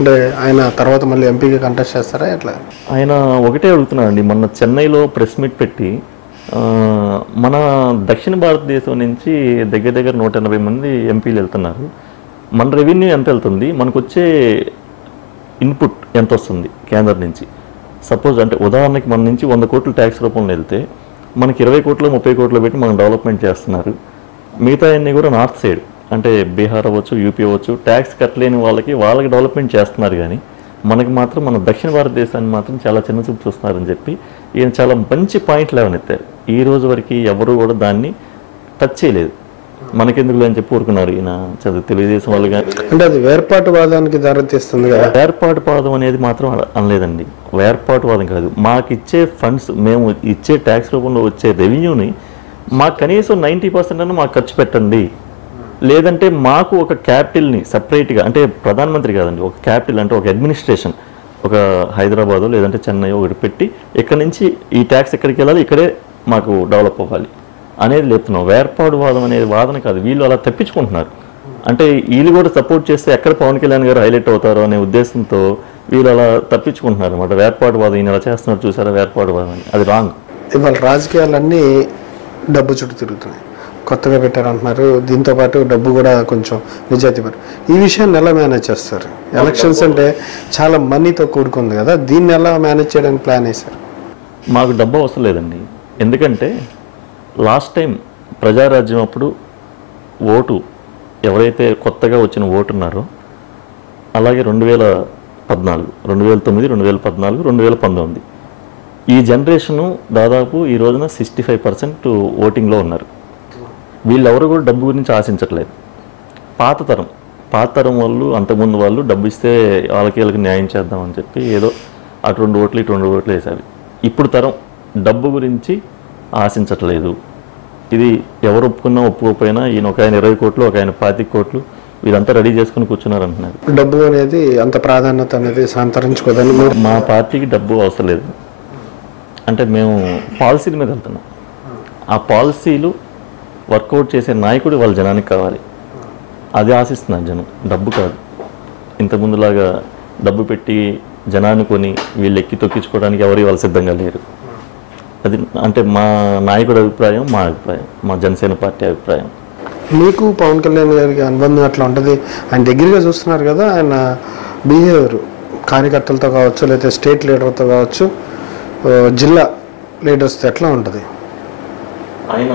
అంటే ఆయన తర్వాత మళ్ళీ ఎంపీగా కంటెస్ట్ చేస్తారా ఎట్లా? ఆయన ఒకటే అడుగుతున్నాడండి, మొన్న చెన్నైలో ప్రెస్ మీట్ పెట్టి మన దక్షిణ భారతదేశం నుంచి దగ్గర 180 మంది ఎంపీలు వెళ్తున్నారు, మన రెవెన్యూ ఎంత వెళ్తుంది, మనకు వచ్చే ఇన్పుట్ ఎంత వస్తుంది కేంద్రం నుంచి. సపోజ్ అంటే ఉదాహరణకి మన నుంచి 100 కోట్లు ట్యాక్స్ రూపంలో వెళ్తే మనకి 20 కోట్లు 30 కోట్లు పెట్టి మనం డెవలప్మెంట్ చేస్తున్నారు. మిగతా అన్నీ కూడా నార్త్ సైడ్ అంటే బీహార్ అవ్వచ్చు, యూపీ అవ్వచ్చు, ట్యాక్స్ కట్టలేని వాళ్ళకి డెవలప్మెంట్ చేస్తున్నారు. కానీ మనకి మాత్రం మన దక్షిణ భారతదేశాన్ని మాత్రం చాలా చిన్న చూపు చూస్తున్నారని చెప్పి ఈయన చాలా మంచి పాయింట్లు లేవనెత్తారు. ఈ రోజు వరకు ఎవరు కూడా దాన్ని టచ్ చేయలేదు. మనకెందుకు అని చెప్పి ఊరుకున్నారు ఈయన తెలుగుదేశం వాళ్ళు. కానీ అంటే అది వేర్పాటువాదానికి దారితీస్తుంది కదా. వేర్పాటువాదం అనేది మాత్రం అనలేదండి. వేర్పాటువాదం కాదు, మాకు ఇచ్చే ఫండ్స్, మేము ఇచ్చే ట్యాక్స్ రూపంలో వచ్చే రెవెన్యూని మాకు కనీసం 90% అన్న మాకు ఖర్చు పెట్టండి, లేదంటే మాకు ఒక క్యాపిటల్ని సపరేట్గా, అంటే ప్రధానమంత్రి కాదండి, ఒక క్యాపిటల్ అంటే ఒక అడ్మినిస్ట్రేషన్, ఒక హైదరాబాదు లేదంటే చెన్నై ఒకటి పెట్టి ఇక్కడ నుంచి ఈ ట్యాక్స్ ఎక్కడికి వెళ్ళాలి, ఇక్కడే మాకు డెవలప్ అవ్వాలి అనేది లేపుతున్నాం. వేర్పాటువాదం అనేది వాదన కాదు, వీళ్ళు అలా తప్పించుకుంటున్నారు. అంటే వీళ్ళు కూడా సపోర్ట్ చేస్తే ఎక్కడ పవన్ కళ్యాణ్ గారు హైలైట్ అవుతారో అనే ఉద్దేశంతో వీళ్ళు అలా తప్పించుకుంటున్నారు అనమాట. వేర్పాటువాదం ఈయన ఎలా చేస్తున్నారు చూసారా, వేర్పాటువాదం అని, అది రాంగ్. ఇవాళ రాజకీయాలన్నీ డబ్బు చుట్టూ తిరుగుతున్నాయి, కొత్తగా పెట్టారంటున్నారు. దీంతో పాటు డబ్బు కూడా కొంచెం నిజాయితీ పరు. ఈ విషయాన్ని ఎలా మేనేజ్ చేస్తారు? ఎలక్షన్స్ అంటే చాలా మనీతో కూడుకుంది కదా, దీన్ని ఎలా మేనేజ్ చేయడానికి ప్లాన్ వేశారు? మాకు డబ్బు అవసరం లేదండి, ఎందుకంటే లాస్ట్ టైం ప్రజారాజ్యం అప్పుడు ఓటు ఎవరైతే కొత్తగా వచ్చిన ఓటు ఉన్నారో, అలాగే 2014, 2009, 2014, 2019 ఈ జనరేషను దాదాపు ఈ రోజున 65% ఓటింగ్లో ఉన్నారు. వీళ్ళెవరు కూడా డబ్బు గురించి ఆశించట్లేదు. పాత తరం వాళ్ళు, అంతకుముందు వాళ్ళు డబ్బు ఇస్తే వాళ్ళకి న్యాయం చేద్దామని చెప్పి ఏదో అటు 2 ఓట్లు ఇటు 2 ఓట్లు వేసారు. ఇప్పుడు తరం డబ్బు గురించి ఆశించట్లేదు. ఇది ఎవరు ఒప్పుకున్నా ఒప్పుకోకపోయినా ఈయన ఒక ఆయన 20 కోట్లు, ఒక ఆయన 25 కోట్లు వీళ్ళంతా రెడీ చేసుకుని కూర్చున్నారు అంటున్నారు. డబ్బు అనేది అంత ప్రాధాన్యత అనేది సంతరించుకోదని మా పార్టీకి డబ్బు అవసరం లేదు. అంటే మేము పాలసీల మీద వెళ్తున్నాం. ఆ పాలసీలు వర్కౌట్ చేసే నాయకుడు వాళ్ళ జనానికి కావాలి, అది ఆశిస్తున్నారు జనం, డబ్బు కాదు. ఇంతకుముందులాగా డబ్బు పెట్టి జనాన్ని కొని వీళ్ళు ఎక్కి తొక్కించుకోవడానికి ఎవరు వాళ్ళు సిద్ధంగా లేరు. అది అంటే మా నాయకుడి అభిప్రాయం, మా అభిప్రాయం, మా జనసేన పార్టీ అభిప్రాయం. మీకు పవన్ కళ్యాణ్ గారికి అనుబంధం అట్లా ఉంటుంది, ఆయన దగ్గరగా చూస్తున్నారు కదా, ఆయన బిహేవియర్ కార్యకర్తలతో కావచ్చు, లేకపోతే స్టేట్ లీడర్తో కావచ్చు, జిల్లా లీడర్స్తో ఎట్లా ఉంటుంది? ఆయన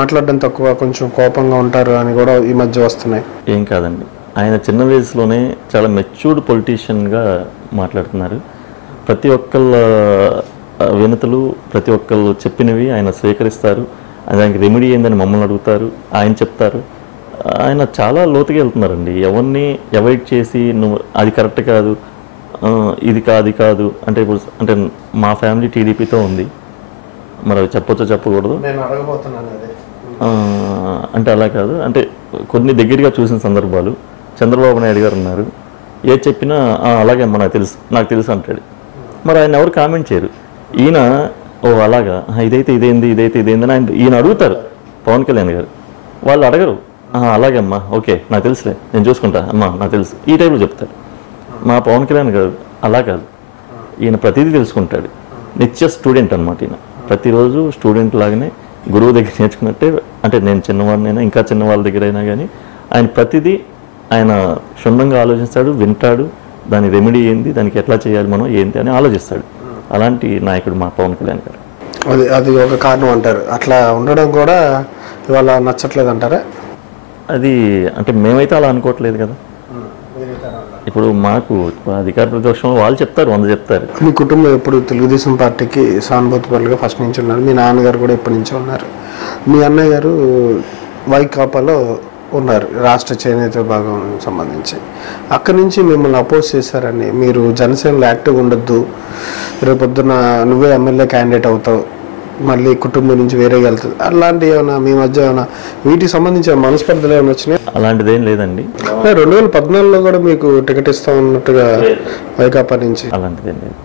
మాట్లాడడం తక్కువ, కొంచెం కోపంగా ఉంటారు అని కూడా ఈ మధ్య వస్తున్నాయి. ఏం కాదండి, ఆయన చిన్న వయసులోనే చాలా మెచ్యూర్డ్ పొలిటీషియన్గా మాట్లాడుతున్నారు. ప్రతి ఒక్కళ్ళ వినతులు, ప్రతి ఒక్కళ్ళు చెప్పినవి ఆయన స్వీకరిస్తారు. దానికి రెమెడీ ఏందని మమ్మల్ని అడుగుతారు, ఆయన చెప్తారు. ఆయన చాలా లోతుగా వెళ్తున్నారండి. ఎవరిని అవాయిడ్ చేసి నువ్వు అది కరెక్ట్ కాదు, ఇది కాదు అంటే ఇప్పుడు అంటే మా ఫ్యామిలీ టీడీపీతో ఉంది, మరి అవి చెప్పొచ్చో చెప్పకూడదు అంటే అలా కాదు. అంటే కొన్ని దగ్గరగా చూసిన సందర్భాలు, చంద్రబాబు నాయుడు గారు ఉన్నారు, ఏది చెప్పినా అలాగే అమ్మ నాకు తెలుసు అంటాడు. మరి ఆయన ఎవరు కామెంట్ చేయరు. ఈయన అలాగా ఇదైతే ఇదేంది అని ఈయన అడుగుతారు పవన్ కళ్యాణ్ గారు, వాళ్ళు అడగరు. అలాగే అమ్మా, ఓకే నాకు తెలుసులే, నేను చూసుకుంటా అమ్మా నాకు తెలుసు, ఈ టైప్లో చెప్తారు. మా పవన్ కళ్యాణ్ గారు అలా కాదు, ఈయన ప్రతిదీ తెలుసుకుంటాడు. నిత్య స్టూడెంట్ అనమాట ఈయన, ప్రతిరోజు స్టూడెంట్ లాగానే గురువు దగ్గర నేర్చుకున్నట్టే. అంటే నేను చిన్నవాడినైనా ఇంకా చిన్నవాళ్ళ దగ్గర అయినా కానీ ఆయన ప్రతిదీ ఆయన క్షుణ్ణంగా ఆలోచిస్తాడు, వింటాడు, దాని రెమెడీ ఏంది, దానికి ఎట్లా చేయాలి మనం ఏంటి అని ఆలోచిస్తాడు. అలాంటి నాయకుడు మా పవన్ కళ్యాణ్ గారు. అది ఒక కారణం అంటారు, అట్లా ఉండడం కూడా ఇవాళ నచ్చట్లేదు అంటారా? అది అంటే మేమైతే అలా అనుకోవట్లేదు కదా. ఇప్పుడు మాకు అధికార ప్రతిపక్షంలో వాళ్ళు చెప్తారు, 100 చెప్తారు. మీ కుటుంబం ఎప్పుడు తెలుగుదేశం పార్టీకి సానుభూతిపరులుగా ఫస్ట్ నుంచి ఉన్నారు, మీ నాన్నగారు కూడా ఎప్పటి నుంచో ఉన్నారు, మీ అన్నయ్య గారు వైకాపాలో ఉన్నారు, రాష్ట్ర చేనేత భాగం సంబంధించి. అక్కడి నుంచి మిమ్మల్ని అపోజ్ చేశారని, మీరు జనసేనలో యాక్టివ్గా ఉండొద్దు, రేపొద్దున నువ్వే ఎమ్మెల్యే క్యాండిడేట్ అవుతావు, మళ్ళీ కుటుంబం నుంచి వేరేగా వెళ్తుంది, అలాంటివి ఏమైనా మీ మధ్య ఏమైనా వీటికి సంబంధించిన మనస్పర్ధలు ఏమైనా వచ్చినాయి? అలాంటిది ఏం లేదండి. 2014లో కూడా మీకు టికెట్ ఇస్తా ఉన్నట్టుగా వైకాపా నుంచి. అలాంటిది ఏం లేదు,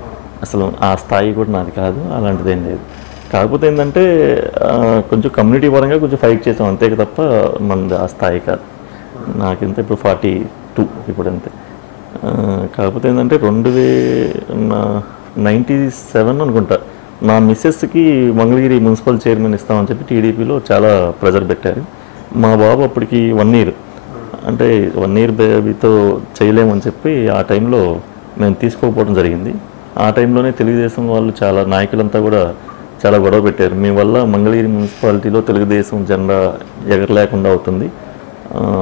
అసలు ఆ స్థాయి కూడా నాది కాదు, అలాంటిది ఏం లేదు. కాకపోతే ఏంటంటే కొంచెం కమ్యూనిటీ పరంగా కొంచెం ఫైట్ చేసాం అంతే తప్ప మనది ఆ స్థాయి కాదు. నాకింత ఇప్పుడు 42 ఇప్పుడు అంతే. కాకపోతే ఏంటంటే 1997 అనుకుంటా నా మిస్సెస్కి మంగళగిరి మున్సిపల్ చైర్మన్ ఇస్తామని చెప్పి టీడీపీలో చాలా ప్రెజర్ పెట్టారు. మా బాబు అప్పటికి 1 ఇయర్, అంటే 1 ఇయర్ బేబీతో చేయలేమని చెప్పి ఆ టైంలో మేము తీసుకోకపోవడం జరిగింది. ఆ టైంలోనే తెలుగుదేశం వాళ్ళు చాలా నాయకులంతా కూడా చాలా గొడవ పెట్టారు, మీ వల్ల మంగళగిరి మున్సిపాలిటీలో తెలుగుదేశం జెండా ఎగరలేకుండా అవుతుంది,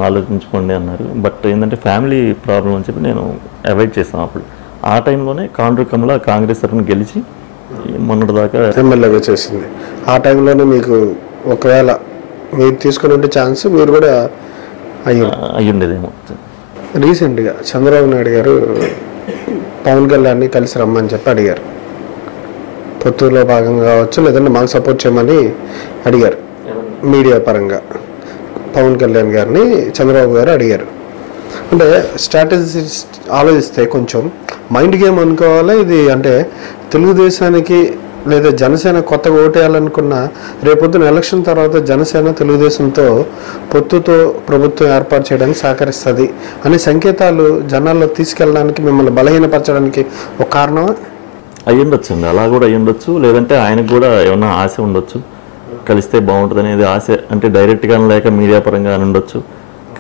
ఆలోచించుకోండి అన్నారు. బట్ ఏంటంటే ఫ్యామిలీ ప్రాబ్లం అని చెప్పి నేను అవాయిడ్ చేస్తాను. అప్పుడు ఆ టైంలోనే కాండ్రు కమల కాంగ్రెస్ తరఫున గెలిచి మొన్నటిదాకా ఎమ్మెల్యేగా చేసింది. ఆ టైంలోనే మీకు ఒకవేళ మీరు తీసుకుని ఉండే ఛాన్స్ మీరు కూడా అయ్యుండేదేమో. రీసెంట్గా చంద్రబాబు నాయుడు గారు పవన్ కళ్యాణ్ని కలిసి రమ్మని చెప్పి అడిగారు. పొత్తులో భాగంగా కావచ్చు, లేదంటే మాకు సపోర్ట్ చేయమని అడిగారు. మీడియా పరంగా పవన్ కళ్యాణ్ గారిని చంద్రబాబు గారు అడిగారు. అంటే స్ట్రాటజీ ఆలోచిస్తే కొంచెం మైండ్ గేమ్ అనుకోవాలి ఇది. అంటే తెలుగుదేశానికి లేదా జనసేన కొత్తగా ఓటేయాలనుకున్న రేపొద్దున ఎలక్షన్ తర్వాత జనసేన తెలుగుదేశంతో పొత్తుతో ప్రభుత్వం ఏర్పాటు చేయడానికి సహకరిస్తుంది అనే సంకేతాలు జనాల్లో తీసుకెళ్ళడానికి, మిమ్మల్ని బలహీనపరచడానికి ఒక కారణం అయ్యుండొచ్చు అండి. అలా కూడా అయ్యుండొచ్చు. లేదంటే ఆయనకు కూడా ఏమన్నా ఆశ ఉండొచ్చు, కలిస్తే బాగుంటుంది అనేది ఆశ. అంటే డైరెక్ట్గా లేక మీడియా పరంగా అని ఉండొచ్చు.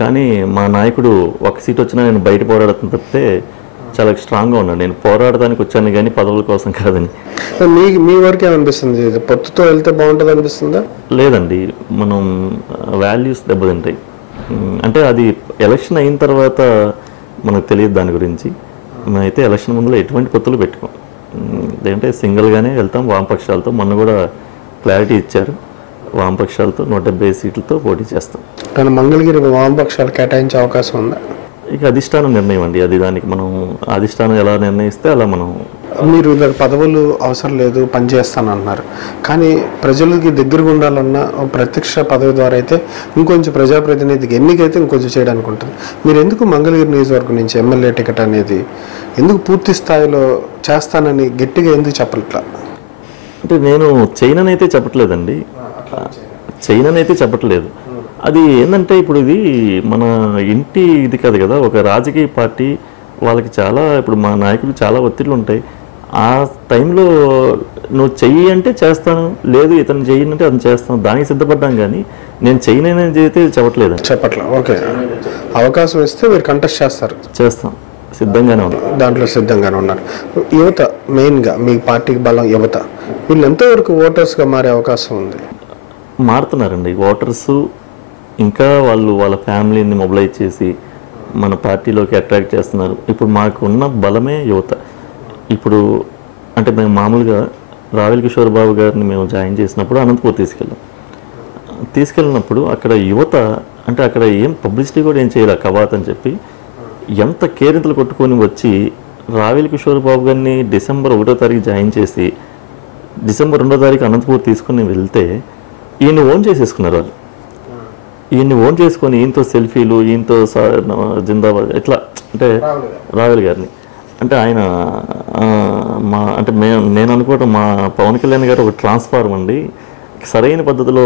కానీ మా నాయకుడు ఒక సీట్ వచ్చినా నేను బయట పోరాడుతాను తప్పితే చాలా స్ట్రాంగ్గా ఉన్నాను. నేను పోరాడడానికి వచ్చాను కానీ పదవుల కోసం కాదని. మీ వరకు ఏమనిపిస్తుంది? పొత్తుతో వెళ్తే బాగుంటుంది అనిపిస్తుందా? లేదండి, మనం వాల్యూస్ దెబ్బతింటాయి. అంటే అది ఎలక్షన్ అయిన తర్వాత మనకు తెలియదు దాని గురించి. మేమైతే ఎలక్షన్ ముందులో ఎటువంటి పొత్తులు పెట్టుకోం. లేదంటే సింగిల్గానే వెళ్తాం వామపక్షాలతో. మొన్న కూడా క్లారిటీ ఇచ్చారు, వామపక్షాలతో 170 సీట్లతో పోటీ చేస్తాం. కానీ మంగళగిరి వామపక్షాలు కేటాయించే అవకాశం ఉందా? ఇక అధిష్టానం నిర్ణయం అండి అది. దానికి మనం అధిష్టానం ఎలా నిర్ణయిస్తే అలా మనం. మీరు పదవులు అవసరం లేదు, పనిచేస్తాను అన్నారు. కానీ ప్రజలకి దగ్గరగా ఉండాలన్న ప్రత్యక్ష పదవి ద్వారా అయితే ఇంకొంచెం ప్రజాప్రతినిధికి ఎన్నికైతే ఇంకొంచెం చేయడానికి ఉంటుంది. మీరు ఎందుకు మంగళగిరి నియోజకవర్గం నుంచి ఎమ్మెల్యే టికెట్ అనేది ఎందుకు పూర్తి స్థాయిలో చేస్తానని గట్టిగా ఎందుకు చెప్పట్లా? అంటే నేను చైననైతే చెప్పట్లేదండి, చైననైతే చెప్పట్లేదు. అది ఏంటంటే ఇప్పుడు ఇది మన ఇంటి ఇది కాదు కదా, ఒక రాజకీయ పార్టీ వాళ్ళకి చాలా, ఇప్పుడు మా నాయకులు చాలా ఒత్తిళ్ళు ఉంటాయి. ఆ టైంలో నువ్వు చెయ్యి అంటే చేస్తాను, లేదు ఇతను చెయ్యనంటే అతను చేస్తాను, దానికి సిద్ధపడ్డాం. కానీ నేను చెయ్యనని అయితే చెప్పట్లేదు. ఓకే, అవకాశం ఇస్తే మీరు కంటెస్ట్ చేస్తాం, సిద్ధంగానే ఉన్నాం. దాంట్లో సిద్ధంగానే ఉన్నారు. యువత మెయిన్గా మీ పార్టీకి బలం యువత. వీళ్ళు ఎంతవరకు ఓటర్స్గా మారే అవకాశం ఉంది? మారుతున్నారండి ఓటర్స్. ఇంకా వాళ్ళు వాళ్ళ ఫ్యామిలీని మొబిలైజ్ చేసి మన పార్టీలోకి అట్రాక్ట్ చేస్తున్నారు. ఇప్పుడు మాకు ఉన్న బలమే యువత. ఇప్పుడు అంటే మేము మామూలుగా రావెల్ కిషోర్ బాబు గారిని మేము జాయిన్ చేసినప్పుడు అనంతపూర్ తీసుకెళ్ళినప్పుడు అక్కడ యువత అంటే అక్కడ ఏం పబ్లిసిటీ కూడా ఏం చేయాలి కవాత్ అని చెప్పి ఎంత కేరింతలు కొట్టుకొని వచ్చి రావెల్ కిషోర్ బాబు గారిని డిసెంబర్ 1వ తారీఖు జాయిన్ చేసి డిసెంబర్ 2వ తారీఖు అనంతపూర్ తీసుకొని వెళ్తే ఈయన్ని ఓన్ చేసేసుకున్నారు వాళ్ళు. ఈయన్ని ఓన్ చేసుకొని ఈయనతో సెల్ఫీలు, ఈయనతో జిందాబాద్ ఎట్లా అంటే రావెల్ గారిని అంటే ఆయన అంటే నేను అనుకోవటం మా పవన్ కళ్యాణ్ గారు ఒక ట్రాన్స్ఫార్మ్ అండి. సరైన పద్ధతిలో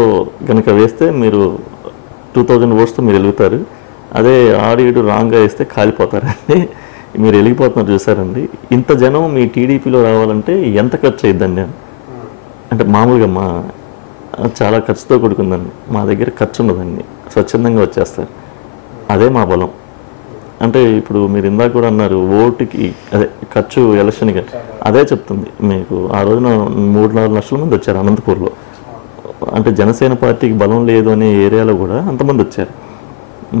కనుక వేస్తే మీరు 2000 ఓట్స్తో మీరు వెలుగుతారు. అదే ఆడియడు రాంగ్గా వేస్తే కాలిపోతారండి. మీరు వెలిగిపోతున్నారు చూసారండి. ఇంత జనం మీ టీడీపీలో రావాలంటే ఎంత ఖర్చు అయిద్దండి అంటే మామూలుగా చాలా ఖర్చుతో కూడుకుందండి. మా దగ్గర ఖర్చు ఉండదండి, స్వచ్ఛందంగా వచ్చేస్తారు. అదే మా బలం. అంటే ఇప్పుడు మీరు ఇందాక కూడా అన్నారు ఓటుకి అదే ఖర్చు ఎలక్షన్కి, అదే చెప్తుంది మీకు. ఆ రోజున 3-4 లక్షల మంది వచ్చారు అనంతపూర్లో. అంటే జనసేన పార్టీకి బలం లేదు అనే ఏరియాలో కూడా అంతమంది వచ్చారు.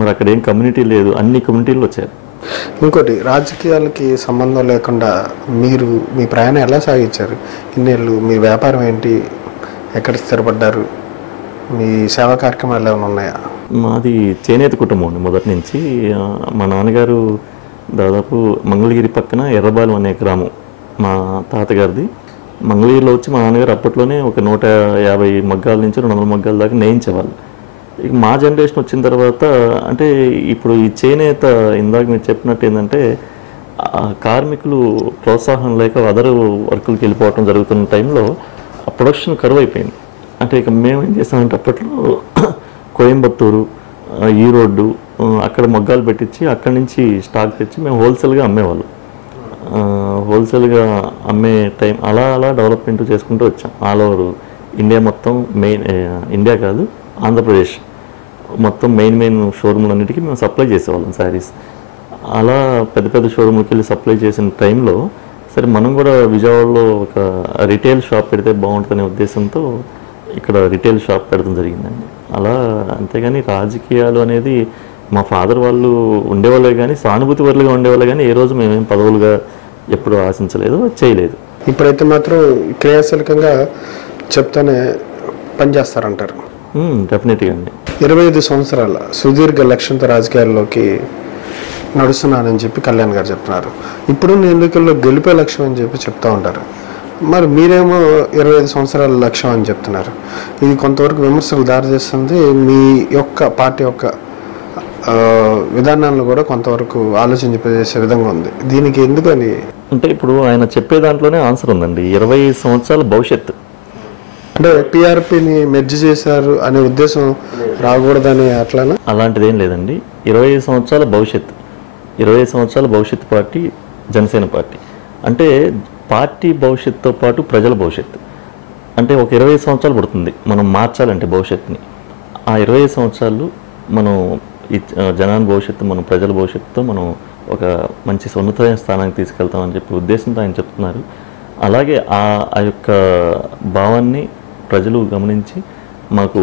మరి అక్కడ ఏం కమ్యూనిటీ లేదు, అన్ని కమ్యూనిటీలు వచ్చారు. ఇంకోటి, రాజకీయాలకి సంబంధం లేకుండా మీరు మీ ప్రయాణం ఎలా సాగించారు? ఇన్నేళ్ళు మీ వ్యాపారం ఏంటి? ఎక్కడ స్థిరపడ్డారు? మీ సేవా కార్యక్రమాలు ఏమైనా ఉన్నాయా? మాది చేనేత కుటుంబం అండి మొదటి నుంచి. మా నాన్నగారు దాదాపు మంగళగిరి పక్కన ఎర్రబాలెం అనే గ్రామం మా తాతగారిది. మంగళగిరిలో వచ్చి మా నాన్నగారు అప్పట్లోనే ఒక 150 మగ్గాల నుంచి 200 మగ్గాల దాకా నేయించేవాళ్ళు. ఇక మా జనరేషన్ వచ్చిన తర్వాత అంటే ఇప్పుడు ఈ చేనేత ఇందాక మీరు చెప్పినట్టు ఏంటంటే కార్మికులు ప్రోత్సాహం లేక అదర్ వర్కులకి వెళ్ళిపోవటం జరుగుతున్న టైంలో ఆ ప్రొడక్షన్ కరువు అయిపోయింది. అంటే ఇక మేము ఏం చేసామంటే అప్పట్లో కోయంబత్తూరు, ఈరోడ్డు అక్కడ మగ్గాలు పెట్టించి అక్కడి నుంచి స్టాక్ తెచ్చి మేము హోల్సేల్గా అమ్మేవాళ్ళం. హోల్సేల్గా అమ్మే టైం అలా అలా డెవలప్మెంట్ చేసుకుంటూ వచ్చాం. ఆల్ ఓవర్ ఇండియా మొత్తం, మెయిన్ ఇండియా కాదు ఆంధ్రప్రదేశ్ మొత్తం మెయిన్ షోరూమ్లన్నిటికీ మేము సప్లై చేసేవాళ్ళం శారీస్. అలా పెద్ద పెద్ద షోరూమ్లకి వెళ్ళి సప్లై చేసిన టైంలో సరే మనం కూడా విజయవాడలో ఒక రిటైల్ షాప్ పెడితే బాగుంటుందనే ఉద్దేశంతో ఇక్కడ రిటైల్ షాప్ పెడతాం జరిగిందండి. అలా అంతేగాని రాజకీయాలు అనేది మా ఫాదర్ వాళ్ళు ఉండేవాళ్ళే కానీ సానుభూతి వర్లుగా ఉండేవాళ్ళే కానీ ఏ రోజు మేమేం పదవులుగా ఎప్పుడు ఆశించలేదు, చేయలేదు. ఇప్పుడైతే మాత్రం క్రియాశీలకంగా చెప్తానే పనిచేస్తారంటారు. డెఫినెట్గా అండి. 25 సంవత్సరాల సుదీర్ఘ లక్ష్యంతో రాజకీయాల్లోకి నడుస్తున్నానని చెప్పి కళ్యాణ్ గారు చెప్తున్నారు. ఇప్పుడున్న ఎన్నికల్లో గెలిపే లక్ష్యం అని చెప్పి చెప్తూ ఉంటారు. మరి మీరేమో 25 సంవత్సరాల లక్ష్యం అని చెప్తున్నారు. ఇది కొంతవరకు విమర్శలు దారి చేస్తుంది. మీ యొక్క పార్టీ యొక్క విధానాలను కూడా కొంతవరకు ఆలోచించేసే విధంగా ఉంది. దీనికి ఎందుకని అంటే ఇప్పుడు ఆయన చెప్పే దాంట్లోనే ఆన్సర్ ఉందండి. 20 సంవత్సరాల భవిష్యత్తు అంటే పిఆర్పిని మెర్జ్ చేశారు అనే ఉద్దేశం రాకూడదని అట్లానా? అలాంటిది ఏం లేదండి. 20 సంవత్సరాల భవిష్యత్తు, 20 సంవత్సరాల భవిష్యత్తు పార్టీ జనసేన పార్టీ. అంటే పార్టీ భవిష్యత్తుతో పాటు ప్రజల భవిష్యత్తు. అంటే ఒక 20 సంవత్సరాలు పడుతుంది మనం మార్చాలంటే భవిష్యత్తుని. ఆ 20 సంవత్సరాలు మనం ఈ జనాన్ని భవిష్యత్తు, మనం ప్రజల భవిష్యత్తుతో మనం ఒక మంచి ఉన్నతమైన స్థానానికి తీసుకెళ్తామని చెప్పి ఉద్దేశంతో ఆయన చెప్తున్నారు. అలాగే ఆ యొక్క భావాన్ని ప్రజలు గమనించి మాకు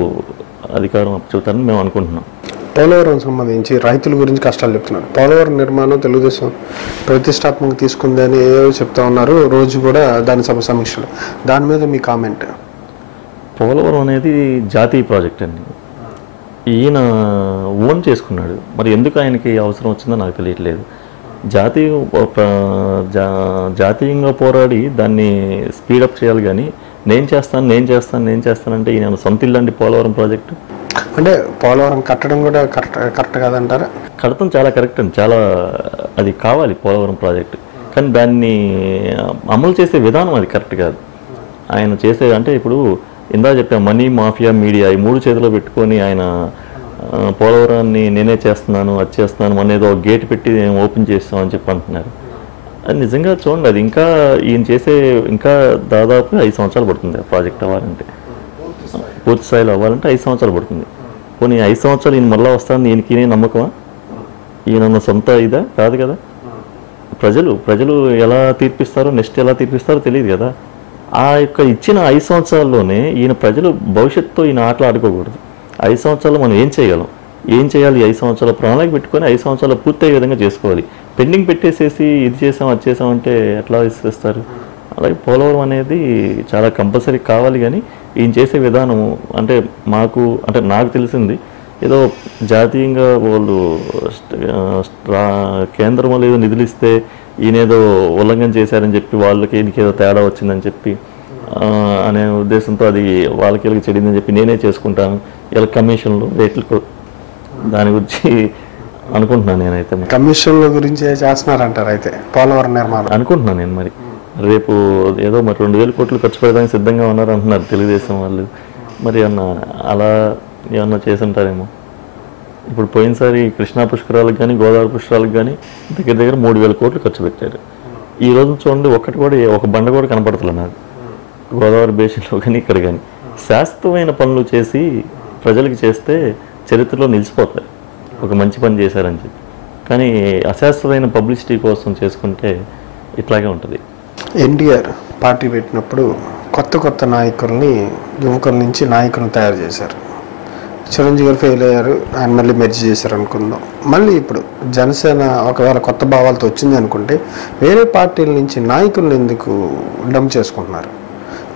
అధికారం అప్పచెబుతారని మేము అనుకుంటున్నాం. పోలవరం సంబంధించి రైతుల గురించి కష్టాలు చెప్తున్నారు. పోలవరం నిర్మాణం తెలుగుదేశం ప్రతిష్టాత్మక తీసుకుందని ఏవో చెప్తా ఉన్నారు. రోజు కూడా దాని సమీక్షలు, దాని మీద మీ కామెంట్? పోలవరం అనేది జాతీయ ప్రాజెక్ట్ అండి. ఈయన ఓన్ చేసుకున్నాడు. మరి ఎందుకు ఆయనకి అవసరం వచ్చిందో నాకు తెలియట్లేదు. జాతీయంగా పోరాడి దాన్ని స్పీడప్ చేయాలి. కానీ నేను చేస్తానంటే ఈయన సొంత ఇల్లు అండి పోలవరం ప్రాజెక్టు. అంటే పోలవరం కట్టడం కూడా కరెక్ట్ కాదంటారా? కడతం చాలా కరెక్ట్ అండి. చాలా అది కావాలి పోలవరం ప్రాజెక్టు. కానీ దాన్ని అమలు చేసే విధానం అది కరెక్ట్ కాదు. ఆయన చేసే అంటే ఇప్పుడు ఇందా చెప్పాను, మనీ మాఫియా మీడియా ఈ మూడు చేతిలో పెట్టుకొని ఆయన పోలవరాన్ని నేనే చేస్తున్నాను, అది చేస్తున్నాను, మన ఏదో గేట్ పెట్టి ఓపెన్ చేస్తామని చెప్పి అంటున్నారు. అది నిజంగా చూడండి, అది ఇంకా ఈయన చేసే ఇంకా దాదాపు 5 సంవత్సరాలు పడుతుంది ఆ ప్రాజెక్ట్ అవ్వాలంటే. పూర్తి స్థాయిలో అవ్వాలంటే 5 సంవత్సరాలు పడుతుంది. పోనీ 5 సంవత్సరాలు ఈయన మళ్ళీ వస్తాను ఈయనకి నమ్మకమా? ఈయన సొంత ఇదా కాదు కదా. ప్రజలు ఎలా తీర్పిస్తారో, నెక్స్ట్ ఎలా తీర్పిస్తారో తెలియదు కదా. ఆ యొక్క ఇచ్చిన 5 సంవత్సరాల్లోనే ఈయన ప్రజలు భవిష్యత్తుతో ఈయన ఆటలు ఆడుకోకూడదు. 5 సంవత్సరాలు మనం ఏం చేయాలి 5 సంవత్సరాల ప్రణాళిక పెట్టుకొని 5 సంవత్సరాలు పూర్తయ్యే విధంగా చేసుకోవాలి. పెండింగ్ పెట్టేసేసి ఇది చేసాం అది చేసామంటే ఎట్లా ఇస్తారు? అలాగే పోలవరం అనేది చాలా కంపల్సరీ కావాలి. కానీ ఈయన చేసే విధానం అంటే నాకు తెలిసింది ఏదో జాతీయంగా వాళ్ళు కేంద్రం ఏదో నిధులు ఇస్తే ఈయనేదో ఉల్లంఘన చేశారని చెప్పి వాళ్ళకి ఈయనకేదో తేడా వచ్చిందని చెప్పి అనే ఉద్దేశంతో అది వాళ్ళకి చెడిందని చెప్పి నేనే చేసుకుంటాను ఇలా కమిషన్లు రేట్లు దాని గురించి అనుకుంటున్నాను. నేనైతే కమిషన్ల గురించి చేస్తున్నారంటారు అయితే పోలవరం నిర్మాణం అనుకుంటున్నాను నేను. మరి రేపు ఏదో మరి 2,000 కోట్లు ఖర్చు పెడడానికి సిద్ధంగా ఉన్నారు అంటున్నారు తెలుగుదేశం వాళ్ళు. మరి అలా ఏమన్నా చేసి ఉంటారేమో. ఇప్పుడు పోయినసారి కృష్ణా పుష్కరాలకు కానీ గోదావరి పుష్కరాలకు కానీ దగ్గర 3,000 కోట్లు ఖర్చు పెట్టారు. ఈ రోజు చూడండి ఒక బండ కూడా కనపడుతుంది నాకు గోదావరి బేసిన్లో కానీ ఇక్కడ కానీ. శాశ్వతమైన పనులు చేసి ప్రజలకు చేస్తే చరిత్రలో నిలిచిపోతాయి ఒక మంచి పని చేశారని చెప్పి. కానీ అశాశ్వతమైన పబ్లిసిటీ కోసం చేసుకుంటే ఇట్లాగే ఉంటుంది. ఎన్టీఆర్ పార్టీ పెట్టినప్పుడు కొత్త నాయకుల్ని యువకుల నుంచి నాయకులను తయారు చేశారు. చిరంజీవి గారు ఫెయిల్ అయ్యారు, ఆయన మళ్ళీ మెర్జ్ చేశారు అనుకుందాం. మళ్ళీ ఇప్పుడు జనసేన ఒకవేళ కొత్త భావాలతో వచ్చింది అనుకుంటే వేరే పార్టీల నుంచి నాయకులను ఎందుకు డంప్ చేసుకుంటున్నారు?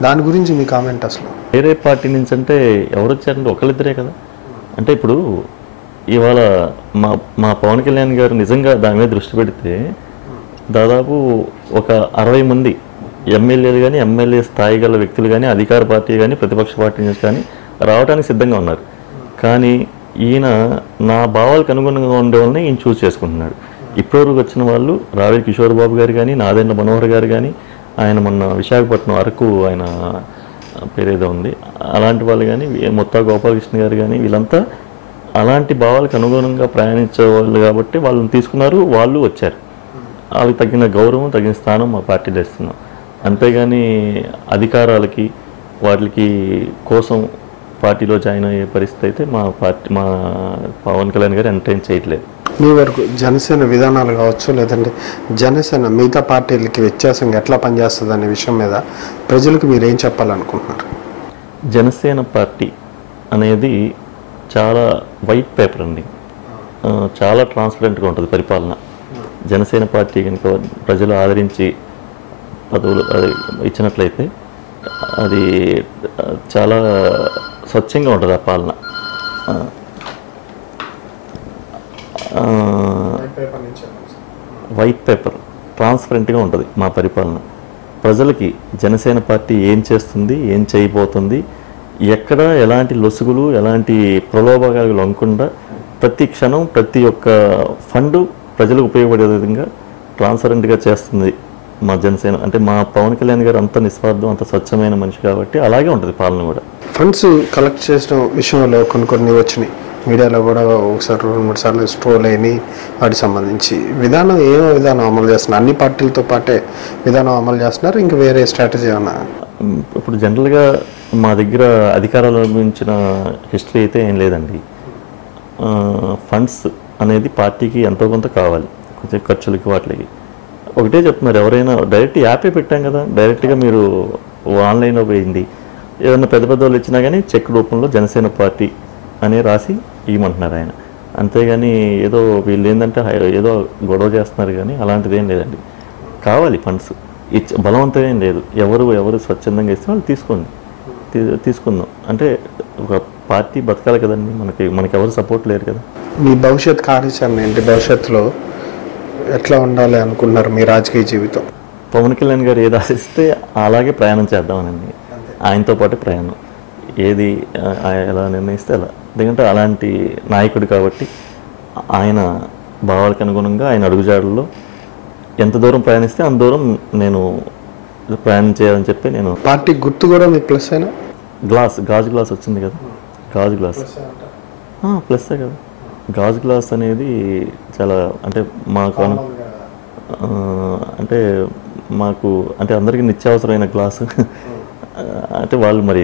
దాని గురించి మీ కామెంట్ అసలు? వేరే పార్టీ నుంచి అంటే ఎవరు వచ్చారంటే ఒకళ్ళిద్దరే కదా. అంటే ఇప్పుడు ఇవాళ మా పవన్ కళ్యాణ్ గారు నిజంగా దాని మీద దృష్టి పెడితే దాదాపు ఒక 60 మంది ఎమ్మెల్యేలు కానీ ఎమ్మెల్యే స్థాయి గల వ్యక్తులు కానీ అధికార పార్టీ కానీ ప్రతిపక్ష పార్టీ నుంచి కానీ రావడానికి సిద్ధంగా ఉన్నారు. కానీ ఈయన నా భావాలకు అనుగుణంగా ఉండే వాళ్ళని ఈయన చూస్ చేసుకుంటున్నాడు. ఇప్పటివరకు వచ్చిన వాళ్ళు రావి కిషోర్ బాబు గారు కానీ నాదెండ్ల మనోహర్ గారు కానీ ఆయన మొన్న విశాఖపట్నం అరకు ఆయన పేరేదో ఉంది అలాంటి వాళ్ళు కానీ మొత్తా గోపాలకృష్ణ గారు కానీ వీళ్ళంతా అలాంటి భావాలకు అనుగుణంగా ప్రయాణించే వాళ్ళు కాబట్టి వాళ్ళని తీసుకున్నారు, వాళ్ళు వచ్చారు. వాళ్ళకి తగిన గౌరవం తగిన స్థానం మా పార్టీలో ఇస్తున్నాం. అంతేగాని అధికారాలకి వాటికి కోసం పార్టీలో జాయిన్ అయ్యే పరిస్థితి అయితే మా పవన్ కళ్యాణ్ గారు ఎంటర్టైన్ చేయట్లేదు. మీ వరకు జనసేన విధానాలు కావచ్చు లేదంటే జనసేన మిగతా పార్టీలకి వ్యత్యాసంగా ఎట్లా పనిచేస్తుంది అనే విషయం మీద ప్రజలకు మీరు ఏం చెప్పాలనుకుంటున్నారు? జనసేన పార్టీ అనేది చాలా వైట్ పేపర్ అండి. చాలా ట్రాన్స్పరెంట్గా ఉంటుంది పరిపాలన. జనసేన పార్టీ కనుక ప్రజలు ఆదరించి పదవులు ఇచ్చినట్లయితే అది చాలా స్వచ్ఛంగా ఉంటుంది ఆ పాలన. వైట్ పేపర్ ట్రాన్స్పరెంట్గా ఉంటుంది మా పరిపాలన. ప్రజలకి జనసేన పార్టీ ఏం చేస్తుంది, ఏం చేయబోతుంది, ఎక్కడ ఎలాంటి లొసుగులు, ఎలాంటి ప్రలోభాలు లొంగకుండా ప్రతి క్షణం ప్రతి ఒక్క ఫండు ప్రజలకు ఉపయోగపడే విధంగా ట్రాన్స్పరెంట్గా చేస్తుంది మా జనసేన. అంటే మా పవన్ కళ్యాణ్ గారు అంత నిస్వార్థం, అంత స్వచ్ఛమైన మనిషి కాబట్టి అలాగే ఉంటుంది పాలన కూడా. ఫండ్స్ కలెక్ట్ చేసిన విషయంలో కొన్ని వచ్చినాయి, మీడియాలో కూడా ఒకసారి 2-3 సార్లు స్ట్రోల్ అయినాయి. వాటికి సంబంధించి విధానం అమలు చేస్తున్నారు? అన్ని పార్టీలతో పాటే విధానం అమలు చేస్తున్నారు, ఇంకా వేరే స్ట్రాటజీ ఏమన్నా? ఇప్పుడు జనరల్గా మా దగ్గర అధికారాలు లభించిన హిస్టరీ అయితే ఏం లేదండి. ఫండ్స్ అనేది పార్టీకి ఎంతో కొంత కావాలి, కొంచెం ఖర్చులకి వాటికి. ఒకటే చెప్తున్నారు, ఎవరైనా డైరెక్ట్ యాపే పెట్టాం కదా, డైరెక్ట్గా మీరు ఆన్లైన్లో పోయింది, ఏదైనా పెద్ద పెద్ద వాళ్ళు ఇచ్చినా కానీ చెక్ రూపంలో జనసేన పార్టీ అని రాసి ఇవ్వమంటున్నారు ఆయన. అంతేగాని ఏదో వీళ్ళు ఏంటంటే ఏదో గొడవ చేస్తున్నారు కానీ అలాంటిది ఏం లేదండి. కావాలి ఫండ్స్, బలవంతమేం లేదు. ఎవరు స్వచ్ఛందంగా ఇస్తే వాళ్ళు తీసుకుందాం. అంటే ఒక పార్టీ బతకాలి కదండి, మనకి ఎవరు సపోర్ట్ లేరు కదా. మీ భవిష్యత్ కార్యాచరణ ఏంటి? భవిష్యత్తులో ఎట్లా ఉండాలి అనుకుంటున్నారు మీ రాజకీయ జీవితం? పవన్ కళ్యాణ్ గారు ఏది ఆశిస్తే అలాగే ప్రయాణం చేద్దామనండి. ఆయనతో పాటు ప్రయాణం, ఏది ఎలా నిర్ణయిస్తే అలా. ఎందుకంటే అలాంటి నాయకుడు కాబట్టి ఆయన భావాలకు అనుగుణంగా ఆయన అడుగుజాడల్లో ఎంత దూరం ప్రయాణిస్తే అంత దూరం నేను ప్రయాణం చేయాలని చెప్పి నేను. పార్టీ గుర్తు కూడా మీకు ప్లస్ అయినా? గాజు గ్లాస్ వచ్చింది కదా, గాజు గ్లాస్ ప్లస్సే కదా. గాజు గ్లాస్ అనేది చాలా అంటే మాకు అంటే అందరికీ నిత్యావసరమైన గ్లాసు. అంటే వాళ్ళు మరి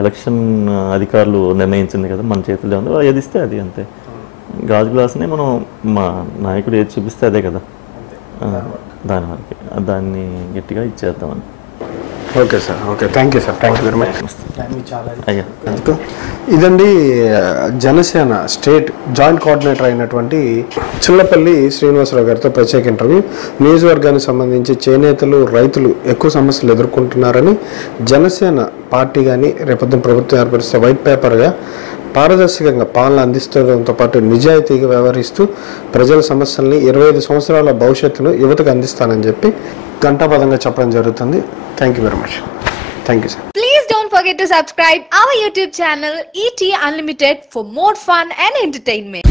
ఎలక్షన్ అధికారులు నిర్ణయించింది కదా, మన చేతుల్లో ఉంది, ఏది ఇస్తే అది అంతే. గాజు గ్లాస్ని మనం మా నాయకుడు ఏది చూపిస్తే అదే కదా, దాని వరకు దాన్ని గట్టిగా ఇచ్చేద్దామని. Okay sir, okay, thank you sir, thank you very much. అయ్యా, ఇదండి జనసేన స్టేట్ జాయింట్ కోఆర్డినేటర్ అయినటువంటి చిల్లపల్లి శ్రీనివాసరావు గారితో ప్రత్యేక ఇంటర్వ్యూ. నియోజకవర్గానికి సంబంధించి చేనేతలు, రైతులు ఎక్కువ సమస్యలు ఎదుర్కొంటున్నారని, జనసేన పార్టీ కానీ రేపొద్దున ప్రభుత్వం ఏర్పరిస్తే వైట్ పేపర్గా పారదర్శకంగా పాలన అందిస్తుండడంతో పాటు నిజాయితీగా వ్యవహరిస్తూ ప్రజల సమస్యల్ని 25 సంవత్సరాల భవిష్యత్తును యువతకు అందిస్తానని చెప్పి ఘంటాపదంగా చెప్పడం జరుగుతుంది. Thank you very much. Thank you sir. Please don't forget to subscribe our YouTube channel ET Unlimited for more fun and entertainment.